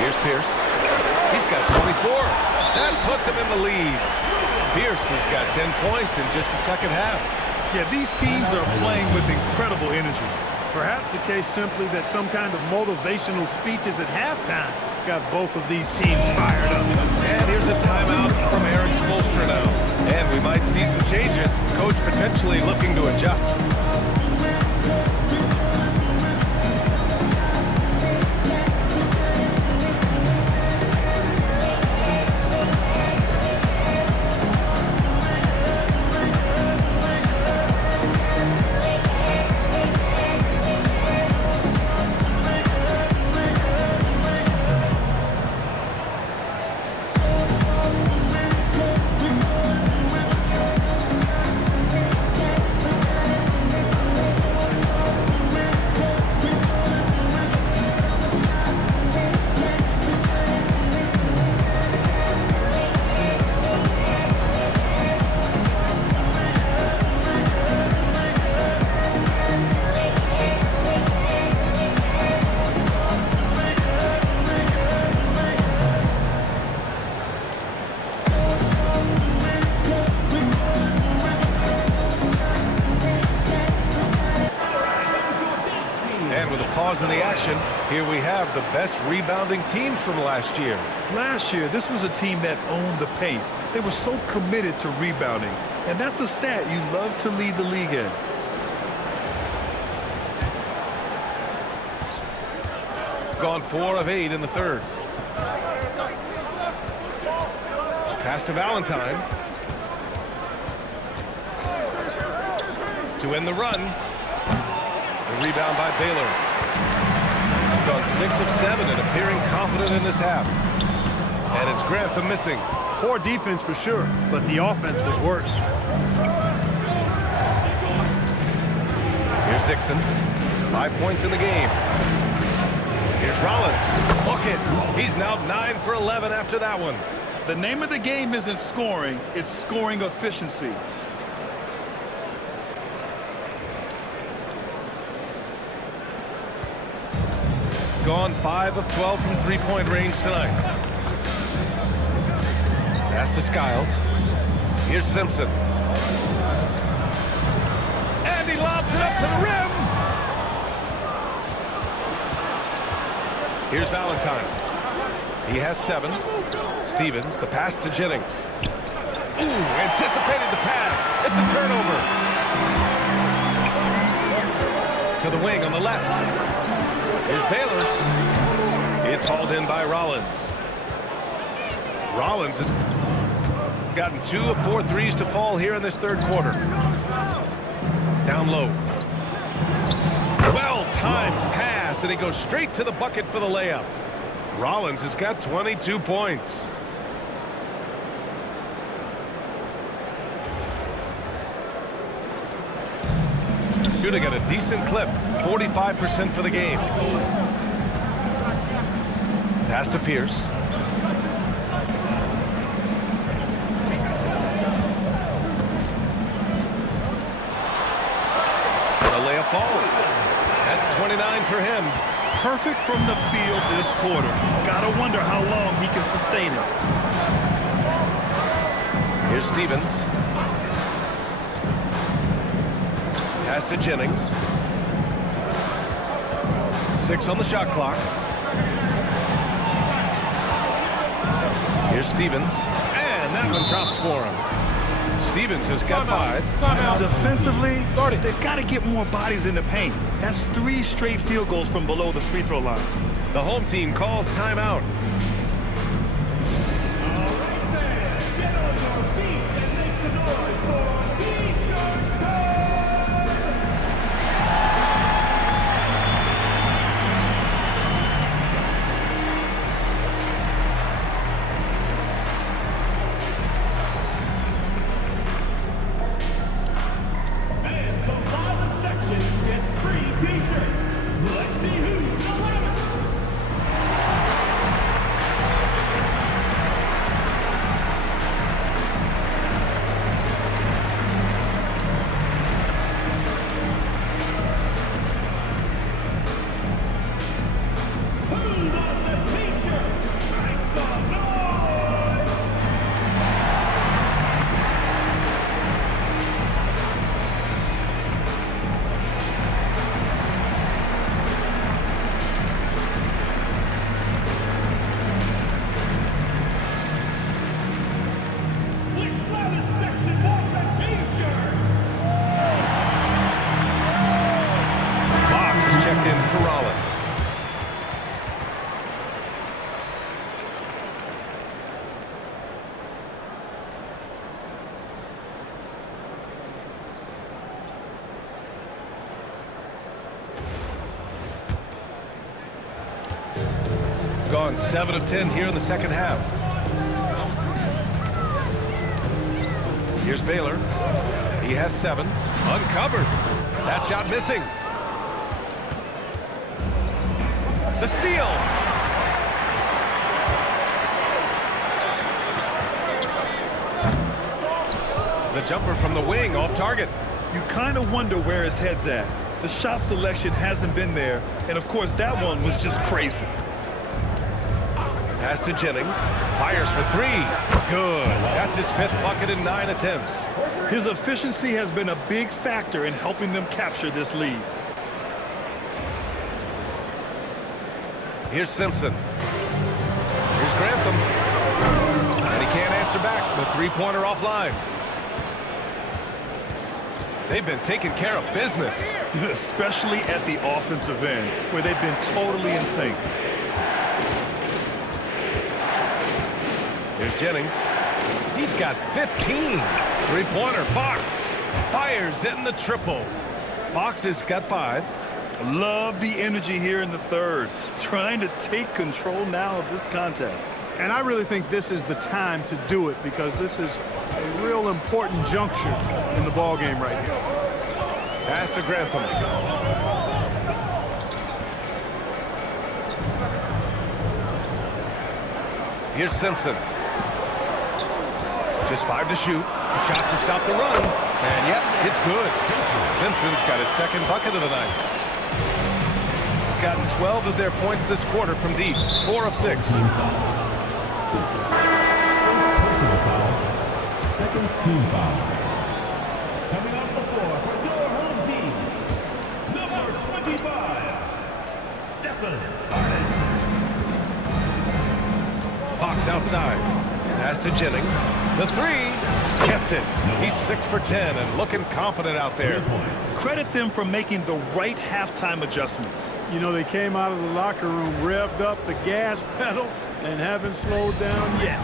Here's Pierce. He's got 24. That puts him in the lead. Pierce has got 10 points in just the second half. Yeah, these teams are playing with incredible energy. Perhaps the case simply that some kind of motivational speeches at halftime got both of these teams fired up. And here's a timeout from Eric Spoelstra now. And we might see some changes. Coach potentially looking to adjust. In the action, here we have the best rebounding teams from last year. Last year, this was a team that owned the paint. They were so committed to rebounding, and that's a stat you love to lead the league in. Gone 4 of 8 in the third. Pass to Valentine. To end the run. The rebound by Baylor. Gone 6 of 7 and appearing confident in this half. And it's Grantham missing. Poor defense for sure, but the offense was worse. Here's Dixon. 5 points in the game. Here's Rollins. Bucket. He's now 9 for 11 after that one. The name of the game isn't scoring, it's scoring efficiency. Gone 5 of 12 from three-point range tonight. Pass to Skiles. Here's Simpson. And he lobs it up to the rim. Here's Valentine. He has 7. Stevens, the pass to Jennings. Ooh, anticipated the pass. It's a turnover. To the wing on the left. Here's Baylor. It's hauled in by Rollins. Rollins has gotten 2 of 4 threes to fall here in this third quarter. Down low. Well-timed pass, and he goes straight to the bucket for the layup. Rollins has got 22 points. Shooting at a decent clip, 45% for the game. Pass to Pierce. The layup falls. That's 29 for him. Perfect from the field this quarter. Gotta wonder how long he can sustain it. Here's Stevens. Pass to Jennings. 6 on the shot clock. Here's Stevens. And that one drops for him. Stevens has got 5. Timeout. Defensively, they've got to get more bodies in the paint. That's 3 straight field goals from below the free throw line. The home team calls timeout. Get on your feet and make some noise for T-shirt time! Fans, the loudest section gets free T-shirts. Let's see who's the loudest. gone 7 of 10 here in the second half. Here's Baylor. He has 7. Uncovered. That shot missing. The steal. The jumper from the wing off target. You kind of wonder where his head's at. The shot selection hasn't been there, and of course that one was just crazy. Pass to Jennings. Fires for 3. Good. That's his 5th bucket in 9 attempts. His efficiency has been a big factor in helping them capture this lead. Here's Simpson. Here's Grantham. And he can't answer back. The three-pointer offline. They've been taking care of business. Especially at the offensive end, where they've been totally in sync. Here's Jennings. He's got 15. Three-pointer. Fox fires in the triple. Fox has got 5. Love the energy here in the third. Trying to take control now of this contest. And I really think this is the time to do it because this is a real important juncture in the ball game right here. Pass to Grantham. Here's Simpson. Just 5 to shoot. A shot to stop the run. And yep, it's good. Simpson's got his 2nd bucket of the night. Gotten 12 of their points this quarter from deep. 4 of 6. Simpson. First personal foul. 2nd team foul. Coming off the floor for your home team, number 25, Stephen Harden. Fox outside. Pass to Jennings. The 3. Gets it. He's 6 for 10 and looking confident out there. Credit them for making the right halftime adjustments. You know, they came out of the locker room, revved up the gas pedal, and haven't slowed down yet.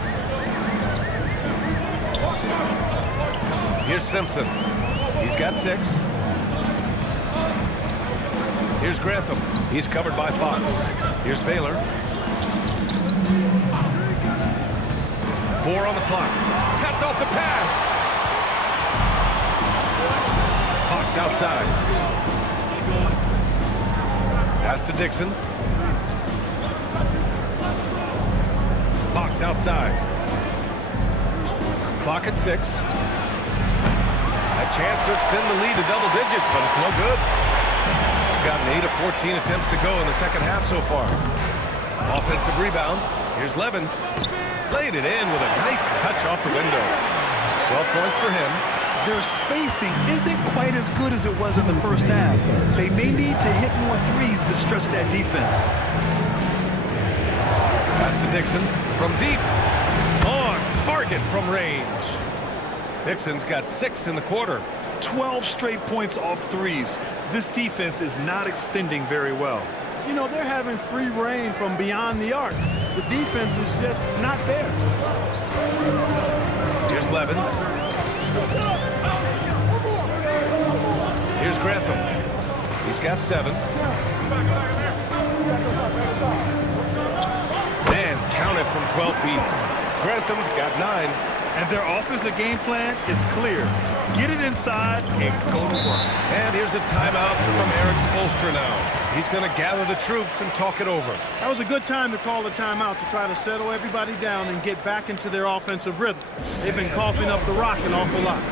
Here's Simpson. He's got 6. Here's Grantham. He's covered by Fox. Here's Baylor. 4 on the clock. Cuts off the pass. Fox outside. Pass to Dixon. Fox outside. Clock at 6. A chance to extend the lead to double digits, but it's no good. Gotten 8 of 14 attempts to go in the second half so far. Offensive rebound. Here's Levens. Laid it in with a nice touch off the window. 12 points for him. Their spacing isn't quite as good as it was in the first half. They may need to hit more threes to stretch that defense. Pass to Dixon from deep. On target from range. Dixon's got 6 in the quarter. 12 straight points off threes. This defense is not extending very well. You know, they're having free reign from beyond the arc. The defense is just not there. Here's Levens. Here's Grantham. He's got 7. Man, counted from 12 feet. Grantham's got 9. And their offensive game plan is clear. Get it inside and go to work. And here's a timeout from Eric Spoelstra now. He's going to gather the troops and talk it over. That was a good time to call the timeout to try to settle everybody down and get back into their offensive rhythm. They've been coughing up the rock an awful lot.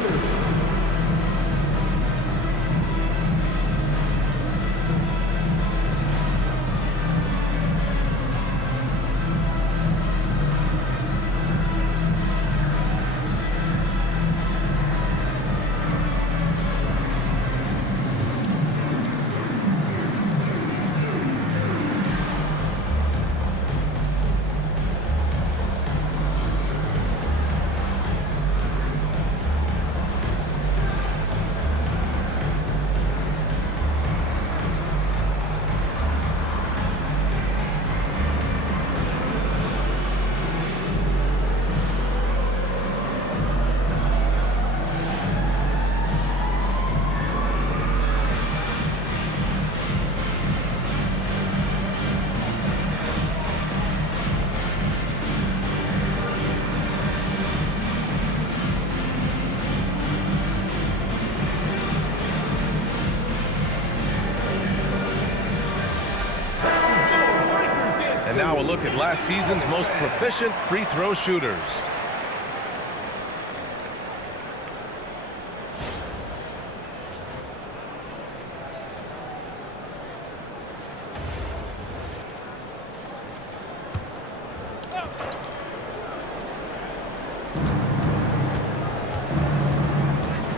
look at last season's most proficient free throw shooters.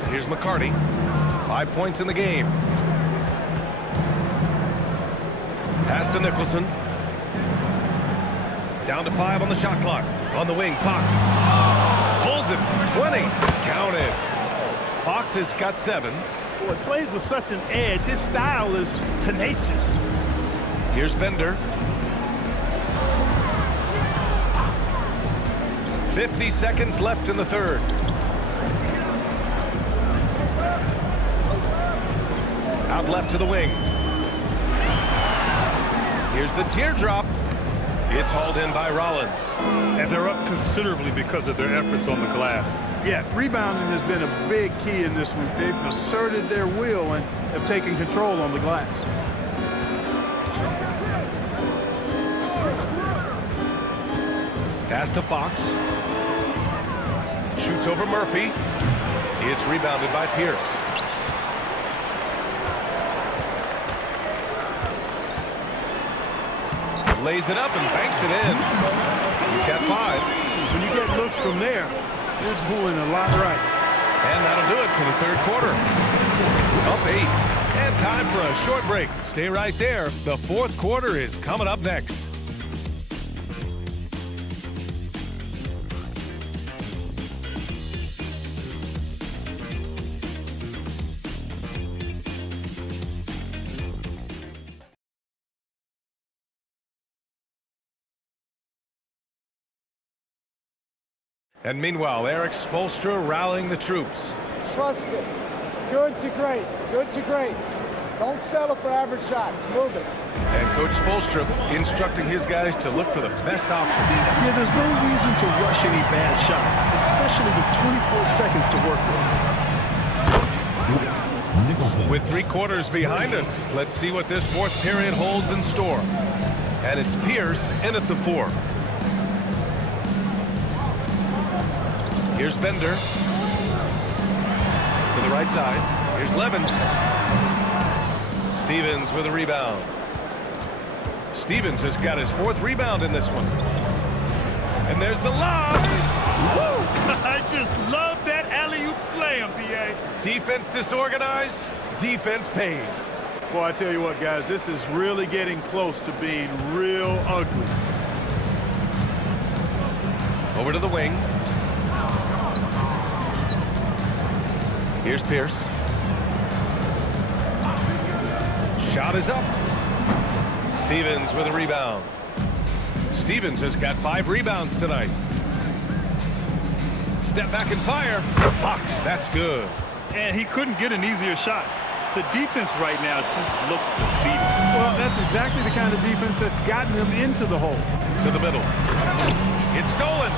Here's McCarty. 5 points in the game. Pass to Nicholson. Down to 5 on the shot clock. On the wing, Fox. Pulls it from 20. Counted. Fox has got 7. Boy, plays with such an edge. His style is tenacious. Here's Bender. 50 seconds left in the third. Out left to the wing. Here's the teardrop. It's hauled in by Rollins. And they're up considerably because of their efforts on the glass. Yeah, rebounding has been a big key in this one. They've asserted their will and have taken control on the glass. Pass to Fox. Shoots over Murphy. It's rebounded by Pierce. Lays it up and banks it in. He's got 5. When you get looks from there, you're doing a lot right. And that'll do it for the third quarter. Up 8. And time for a short break. Stay right there. The fourth quarter is coming up next. And meanwhile, Eric Spoelstra rallying the troops. Trust it. Good to great. Good to great. Don't settle for average shots. Move it. And Coach Spoelstra instructing his guys to look for the best option. Yeah, there's no reason to rush any bad shots, especially with 24 seconds to work with. With 3 quarters behind us, let's see what this fourth period holds in store. And it's Pierce in at the 4. Here's Bender. To the right side. Here's Levens. Stevens with a rebound. Stevens has got his 4th rebound in this one. And there's the lob. I just love that alley-oop slam, B.A. Defense disorganized. Defense pays. Boy, I tell you what, guys, this is really getting close to being real ugly. Over to the wing. Here's Pierce. Shot is up. Stevens with a rebound. Stevens has got 5 rebounds tonight. Step back and fire. Fox, that's good. And he couldn't get an easier shot. The defense right now just looks defeated. Well, that's exactly the kind of defense that's gotten them into the hole. To the middle. It's stolen.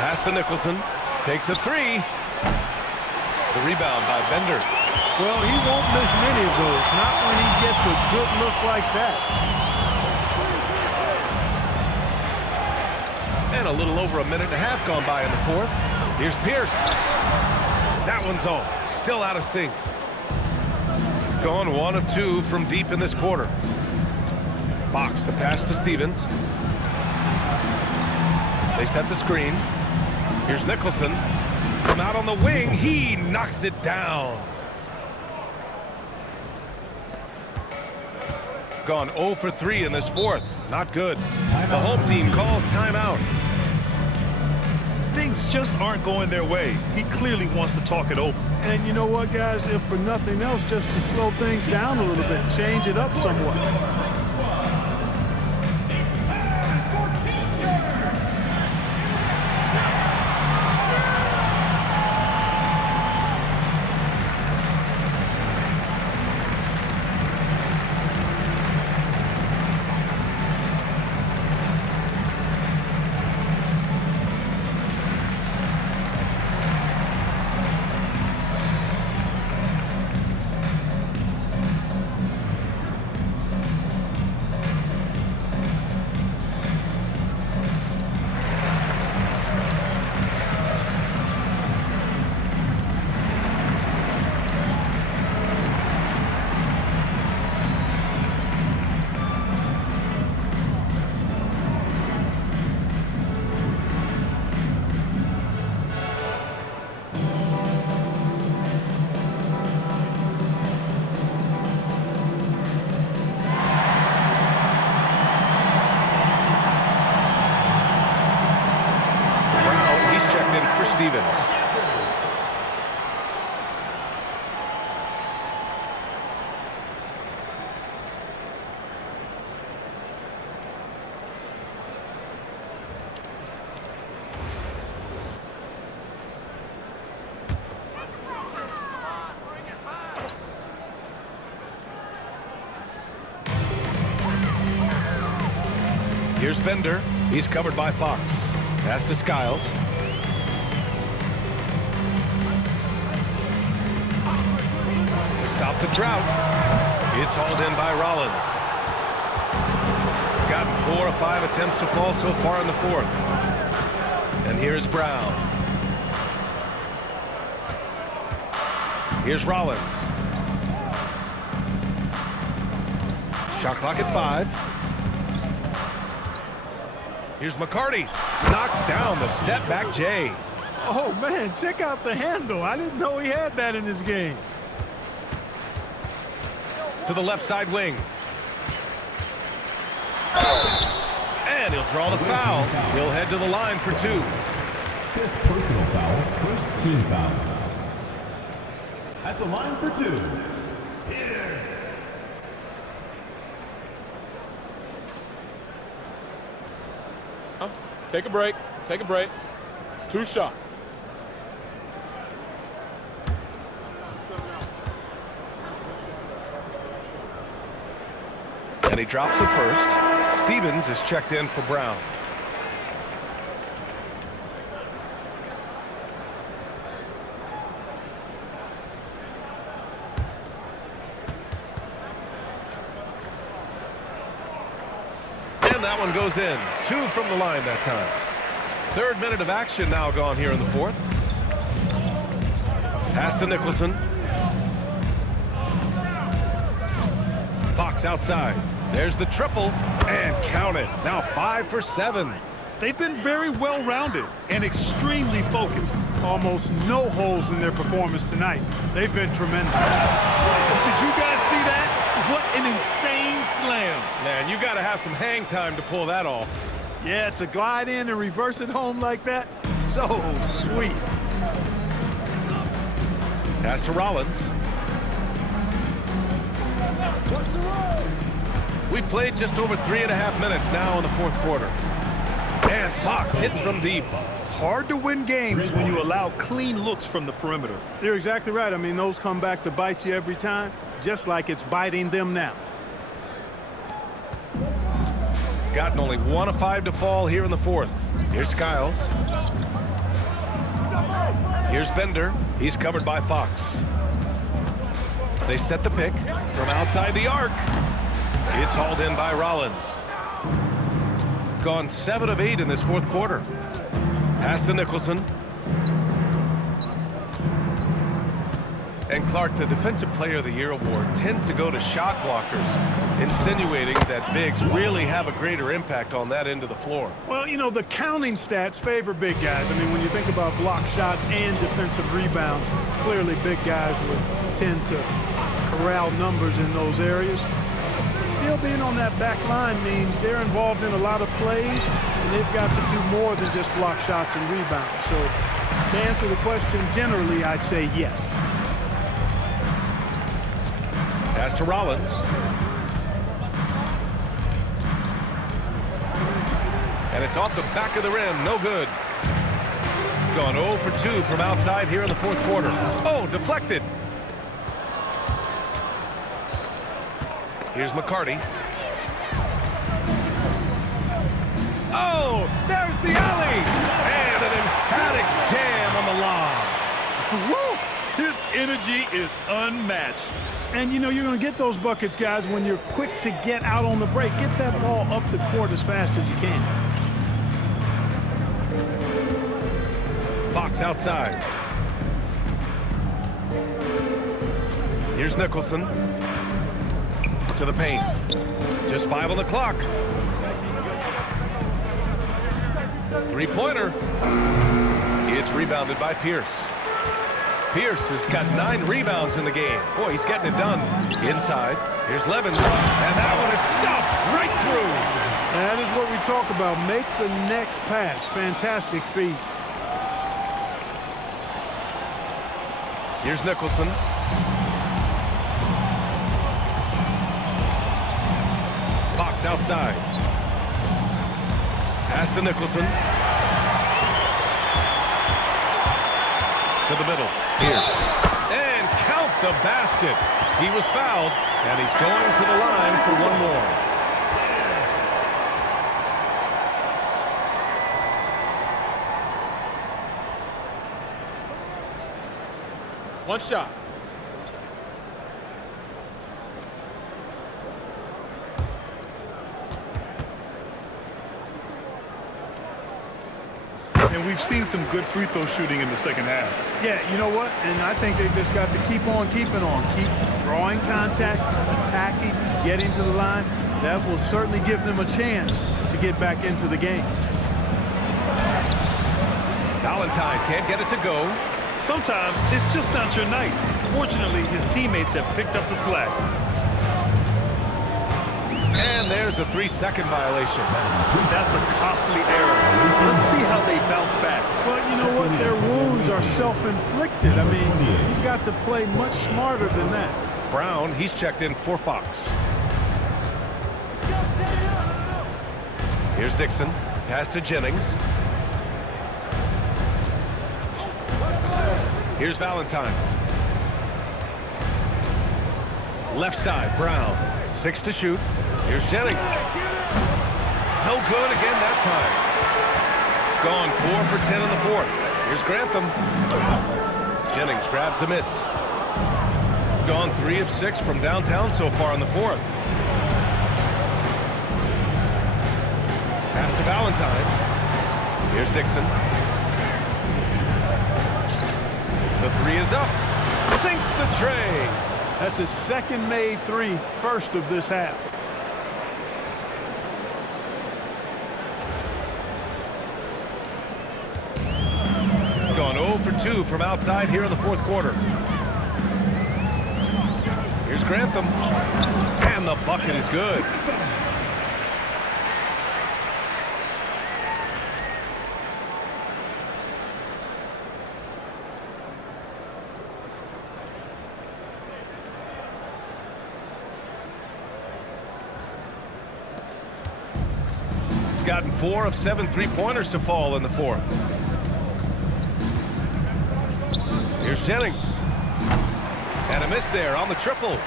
Pass to Nicholson. Takes a 3. The rebound by Bender. Well, he won't miss many of those. Not when he gets a good look like that. And a little over a minute and a half gone by in the fourth. Here's Pierce. That one's off. Still out of sync. Gone 1 of 2 from deep in this quarter. Fox, the pass to Stevens. They set the screen. Here's Nicholson. From out on the wing, he knocks it down. Gone 0 for 3 in this fourth. Not good. The home team calls timeout. Things just aren't going their way. He clearly wants to talk it over. And you know what, guys? If for nothing else, just to slow things down a little bit, change it up somewhat. Stevens. Here's Bender. He's covered by Fox. Pass to Skiles. To stop the drought. It's hauled in by Rollins. Gotten 4 of 5 attempts to fall so far in the fourth. And here's Brown. Here's Rollins. Shot clock at 5. Here's McCarty. Knocks down the step back J. Oh, man, check out the handle. I didn't know he had that in his game. To the left side wing. And he'll draw the foul. He'll head to the line for 2. 5th personal foul, first team foul. At the line for 2. Pierce. Take a break. Take a break. 2 shots. And he drops it first. Stevens is checked in for Brown. And that one goes in. 2 from the line that time. 3rd minute of action now gone here in the 4th. Pass to Nicholson. Fox outside. There's the triple, and count it. Now 5 for 7. They've been very well-rounded and extremely focused. Almost no holes in their performance tonight. They've been tremendous. Did you guys see that? What an insane slam. Man, you got to have some hang time to pull that off. Yeah, to glide in and reverse it home like that, so sweet. Pass to Rollins. We played just over 3.5 minutes now in the 4th quarter. And Fox hits from deep. Hard to win games when you allow clean looks from the perimeter. You're exactly right. I mean, those come back to bite you every time, just like it's biting them now. Gotten only 1 of 5 to fall here in the 4th. Here's Skiles. Here's Bender. He's covered by Fox. They set the pick from outside the arc. It's hauled in by Rollins. Gone 7 of 8 in this 4th quarter. Pass to Nicholson. And Clark, the Defensive Player of the Year award tends to go to shot blockers, insinuating that bigs really have a greater impact on that end of the floor. Well, you know, the counting stats favor big guys. I mean, when you think about block shots and defensive rebounds, clearly big guys would tend to corral numbers in those areas. But still being on that back line means they're involved in a lot of plays, and they've got to do more than just block shots and rebounds. So to answer the question, generally, I'd say yes. Pass to Rollins. And it's off the back of the rim. No good. Gone 0 for 2 from outside here in the 4th quarter. Oh, deflected. Here's McCarty. Oh, there's the alley. And an emphatic jam on the lob. Woo! His energy is unmatched. And, you know, you're going to get those buckets, guys, when you're quick to get out on the break. Get that ball up the court as fast as you can. Fox outside. Here's Nicholson. To the paint. Just 5 on the clock. 3-pointer. It's rebounded by Pierce. Pierce has got 9 rebounds in the game. Boy, he's getting it done. Inside. Here's Levins. And that one is stuffed right through. That is what we talk about. Make the next pass. Fantastic feed. Here's Nicholson. Fox outside. Pass to Nicholson. To the middle. And count the basket. He was fouled, and he's going to the line for one more. One shot. And we've seen some good free throw shooting in the second half. Yeah, you know what? And I think they've just got to keep on keeping on. Keep drawing contact, attacking, getting to the line. That will certainly give them a chance to get back into the game. Valentine can't get it to go. Sometimes it's just not your night. Fortunately, his teammates have picked up the slack. And there's a 3-second violation. That's a costly error. Let's see how they bounce back. But you know what? Their wounds are self-inflicted. I mean, you've got to play much smarter than that. Brown, he's checked in for Fox. Here's Dixon. Pass to Jennings. Here's Valentine. Left side, Brown. 6 to shoot. Here's Jennings. No good again that time. Gone 4 for 10 in the fourth. Here's Grantham. Jennings grabs a miss. Gone 3 of 6 from downtown so far in the fourth. Pass to Valentine. Here's Dixon. The 3 is up. Sinks the tray. That's his second made 3, first of this half. Gone 0 for 2 from outside here in the fourth quarter. Here's Grantham. And the bucket is good. Gotten 4 of 7 3-pointers to fall in the fourth. Here's Jennings. And a miss there on the triple.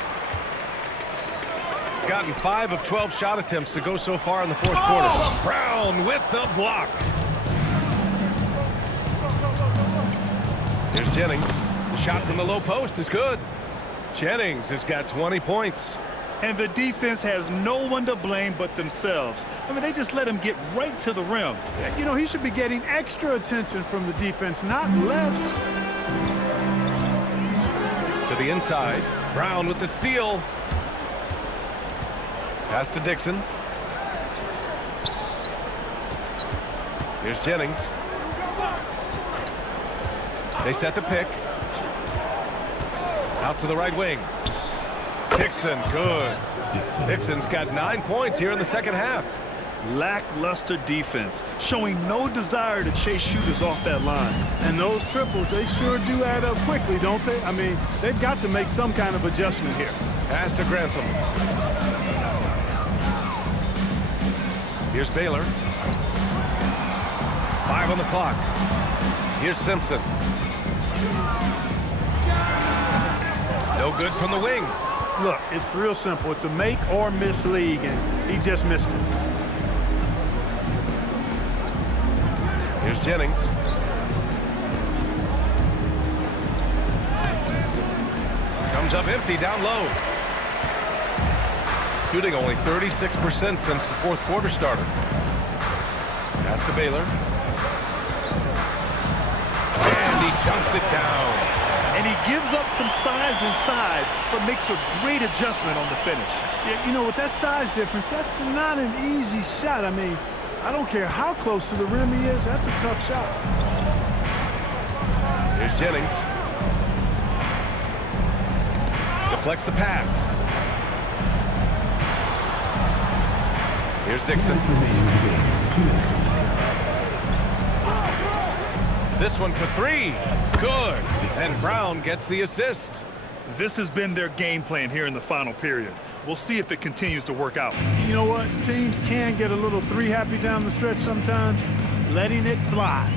Gotten 5 of 12 shot attempts to go so far in the fourth quarter. Brown with the block. Here's Jennings. The shot from the low post is good. Jennings has got 20 points. And the defense has no one to blame but themselves. I mean, they just let him get right to the rim. You know, he should be getting extra attention from the defense, not less. To the inside. Brown with the steal. Pass to Dixon. Here's Jennings. They set the pick. Out to the right wing. Dixon, good. Dixon's got 9 points here in the second half. Lackluster defense, showing no desire to chase shooters off that line. And those triples, they sure do add up quickly, don't they? I mean, they've got to make some kind of adjustment here. Pass to Grantham. Here's Baylor. 5 on the clock. Here's Simpson. No good from the wing. Look, it's real simple. It's a make or miss league, and he just missed it. Here's Jennings. Comes up empty down low. Shooting only 36% since the fourth quarter started. Pass to Baylor. And he dunks it down. And he gives up some size inside, but makes a great adjustment on the finish. Yeah, you know, with that size difference, that's not an easy shot. I mean, I don't care how close to the rim he is, that's a tough shot. Here's Jennings. Deflects the pass. Here's Dixon. This one for three. Good. And Brown gets the assist. This has been their game plan here in the final period. We'll see if it continues to work out. You know what? Teams can get a little three-happy down the stretch sometimes, letting it fly.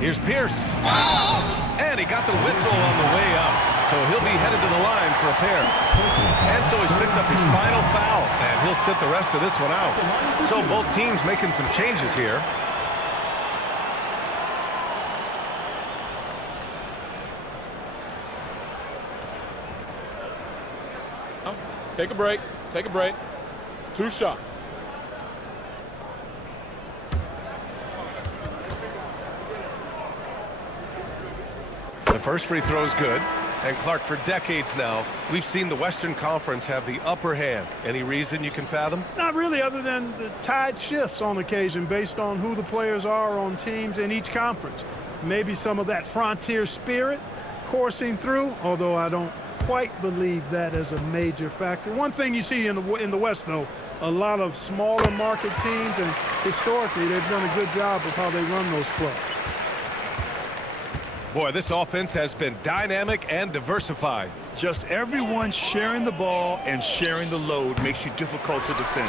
Here's Pierce. And he got the whistle on the way up. So he'll be headed to the line for a pair. And so he's picked up his final foul, and he'll sit the rest of this one out. So both teams making some changes here. Take a break. Take a break. 2 shots. The first free throw is good. And Clark, for decades now, we've seen the Western Conference have the upper hand. Any reason you can fathom? Not really, other than the tide shifts on occasion based on who the players are on teams in each conference. Maybe some of that frontier spirit coursing through, although I don't quite believe that as a major factor. One thing you see in the West, though, a lot of smaller market teams, and historically they've done a good job of how they run those clubs. Boy, this offense has been dynamic and diversified. Just everyone sharing the ball and sharing the load makes you difficult to defend.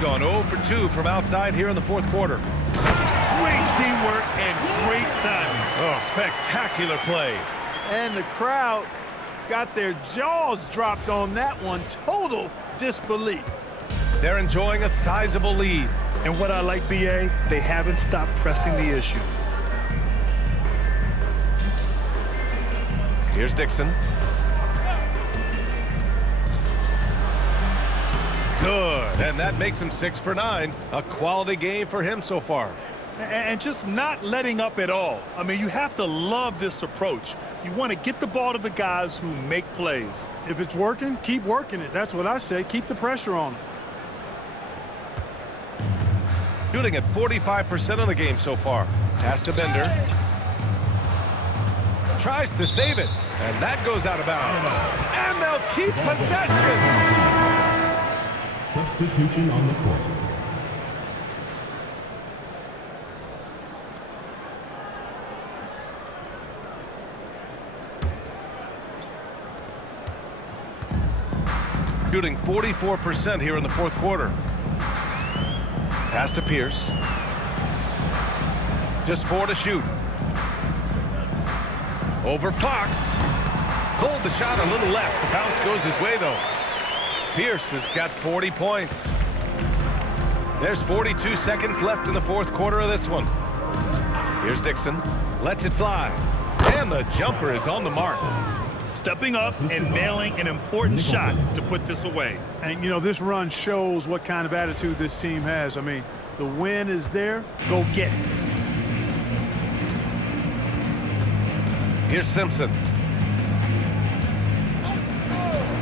Gone 0 for 2 from outside here in the fourth quarter. Great teamwork and great timing. Oh, spectacular play. And the crowd got their jaws dropped on that one. Total disbelief. They're enjoying a sizable lead. And what I like, BA, they haven't stopped pressing the issue. Here's Dixon. Good, and that makes him 6 for 9. A quality game for him so far. And just not letting up at all. I mean, you have to love this approach. You want to get the ball to the guys who make plays. If it's working, keep working it. That's what I say. Keep the pressure on them. Shooting at 45% of the game so far. Pass to Bender. Tries to save it, and that goes out of bounds. And they'll keep possession. Substitution on the court. Shooting 44% here in the fourth quarter. Pass to Pierce. Just 4 to shoot. Over Fox. Pulled the shot a little left. The bounce goes his way, though. Pierce has got 40 points. There's 42 seconds left in the fourth quarter of this one. Here's Dixon. Lets it fly. And the jumper is on the mark. Stepping up and nailing an important shot to put this away. And, you know, this run shows what kind of attitude this team has. I mean, the win is there. Go get it. Here's Simpson.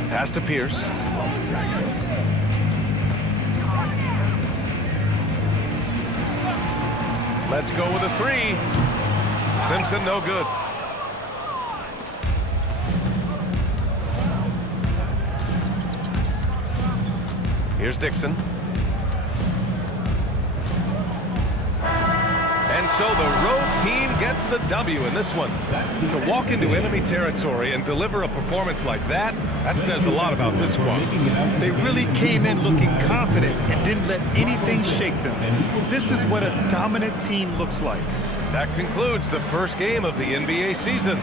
Pass to Pierce. Let's go with a 3. Simpson, no good. Here's Dixon. And so the road team gets the W in this one. To walk into enemy territory and deliver a performance like that, that says a lot about this one. They really came in looking confident and didn't let anything shake them. This is what a dominant team looks like. That concludes the first game of the NBA season.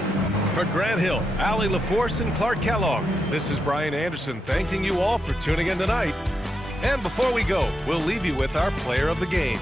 For Grant Hill, Allie LaForce, and Clark Kellogg, this is Brian Anderson thanking you all for tuning in tonight. And before we go, we'll leave you with our player of the game.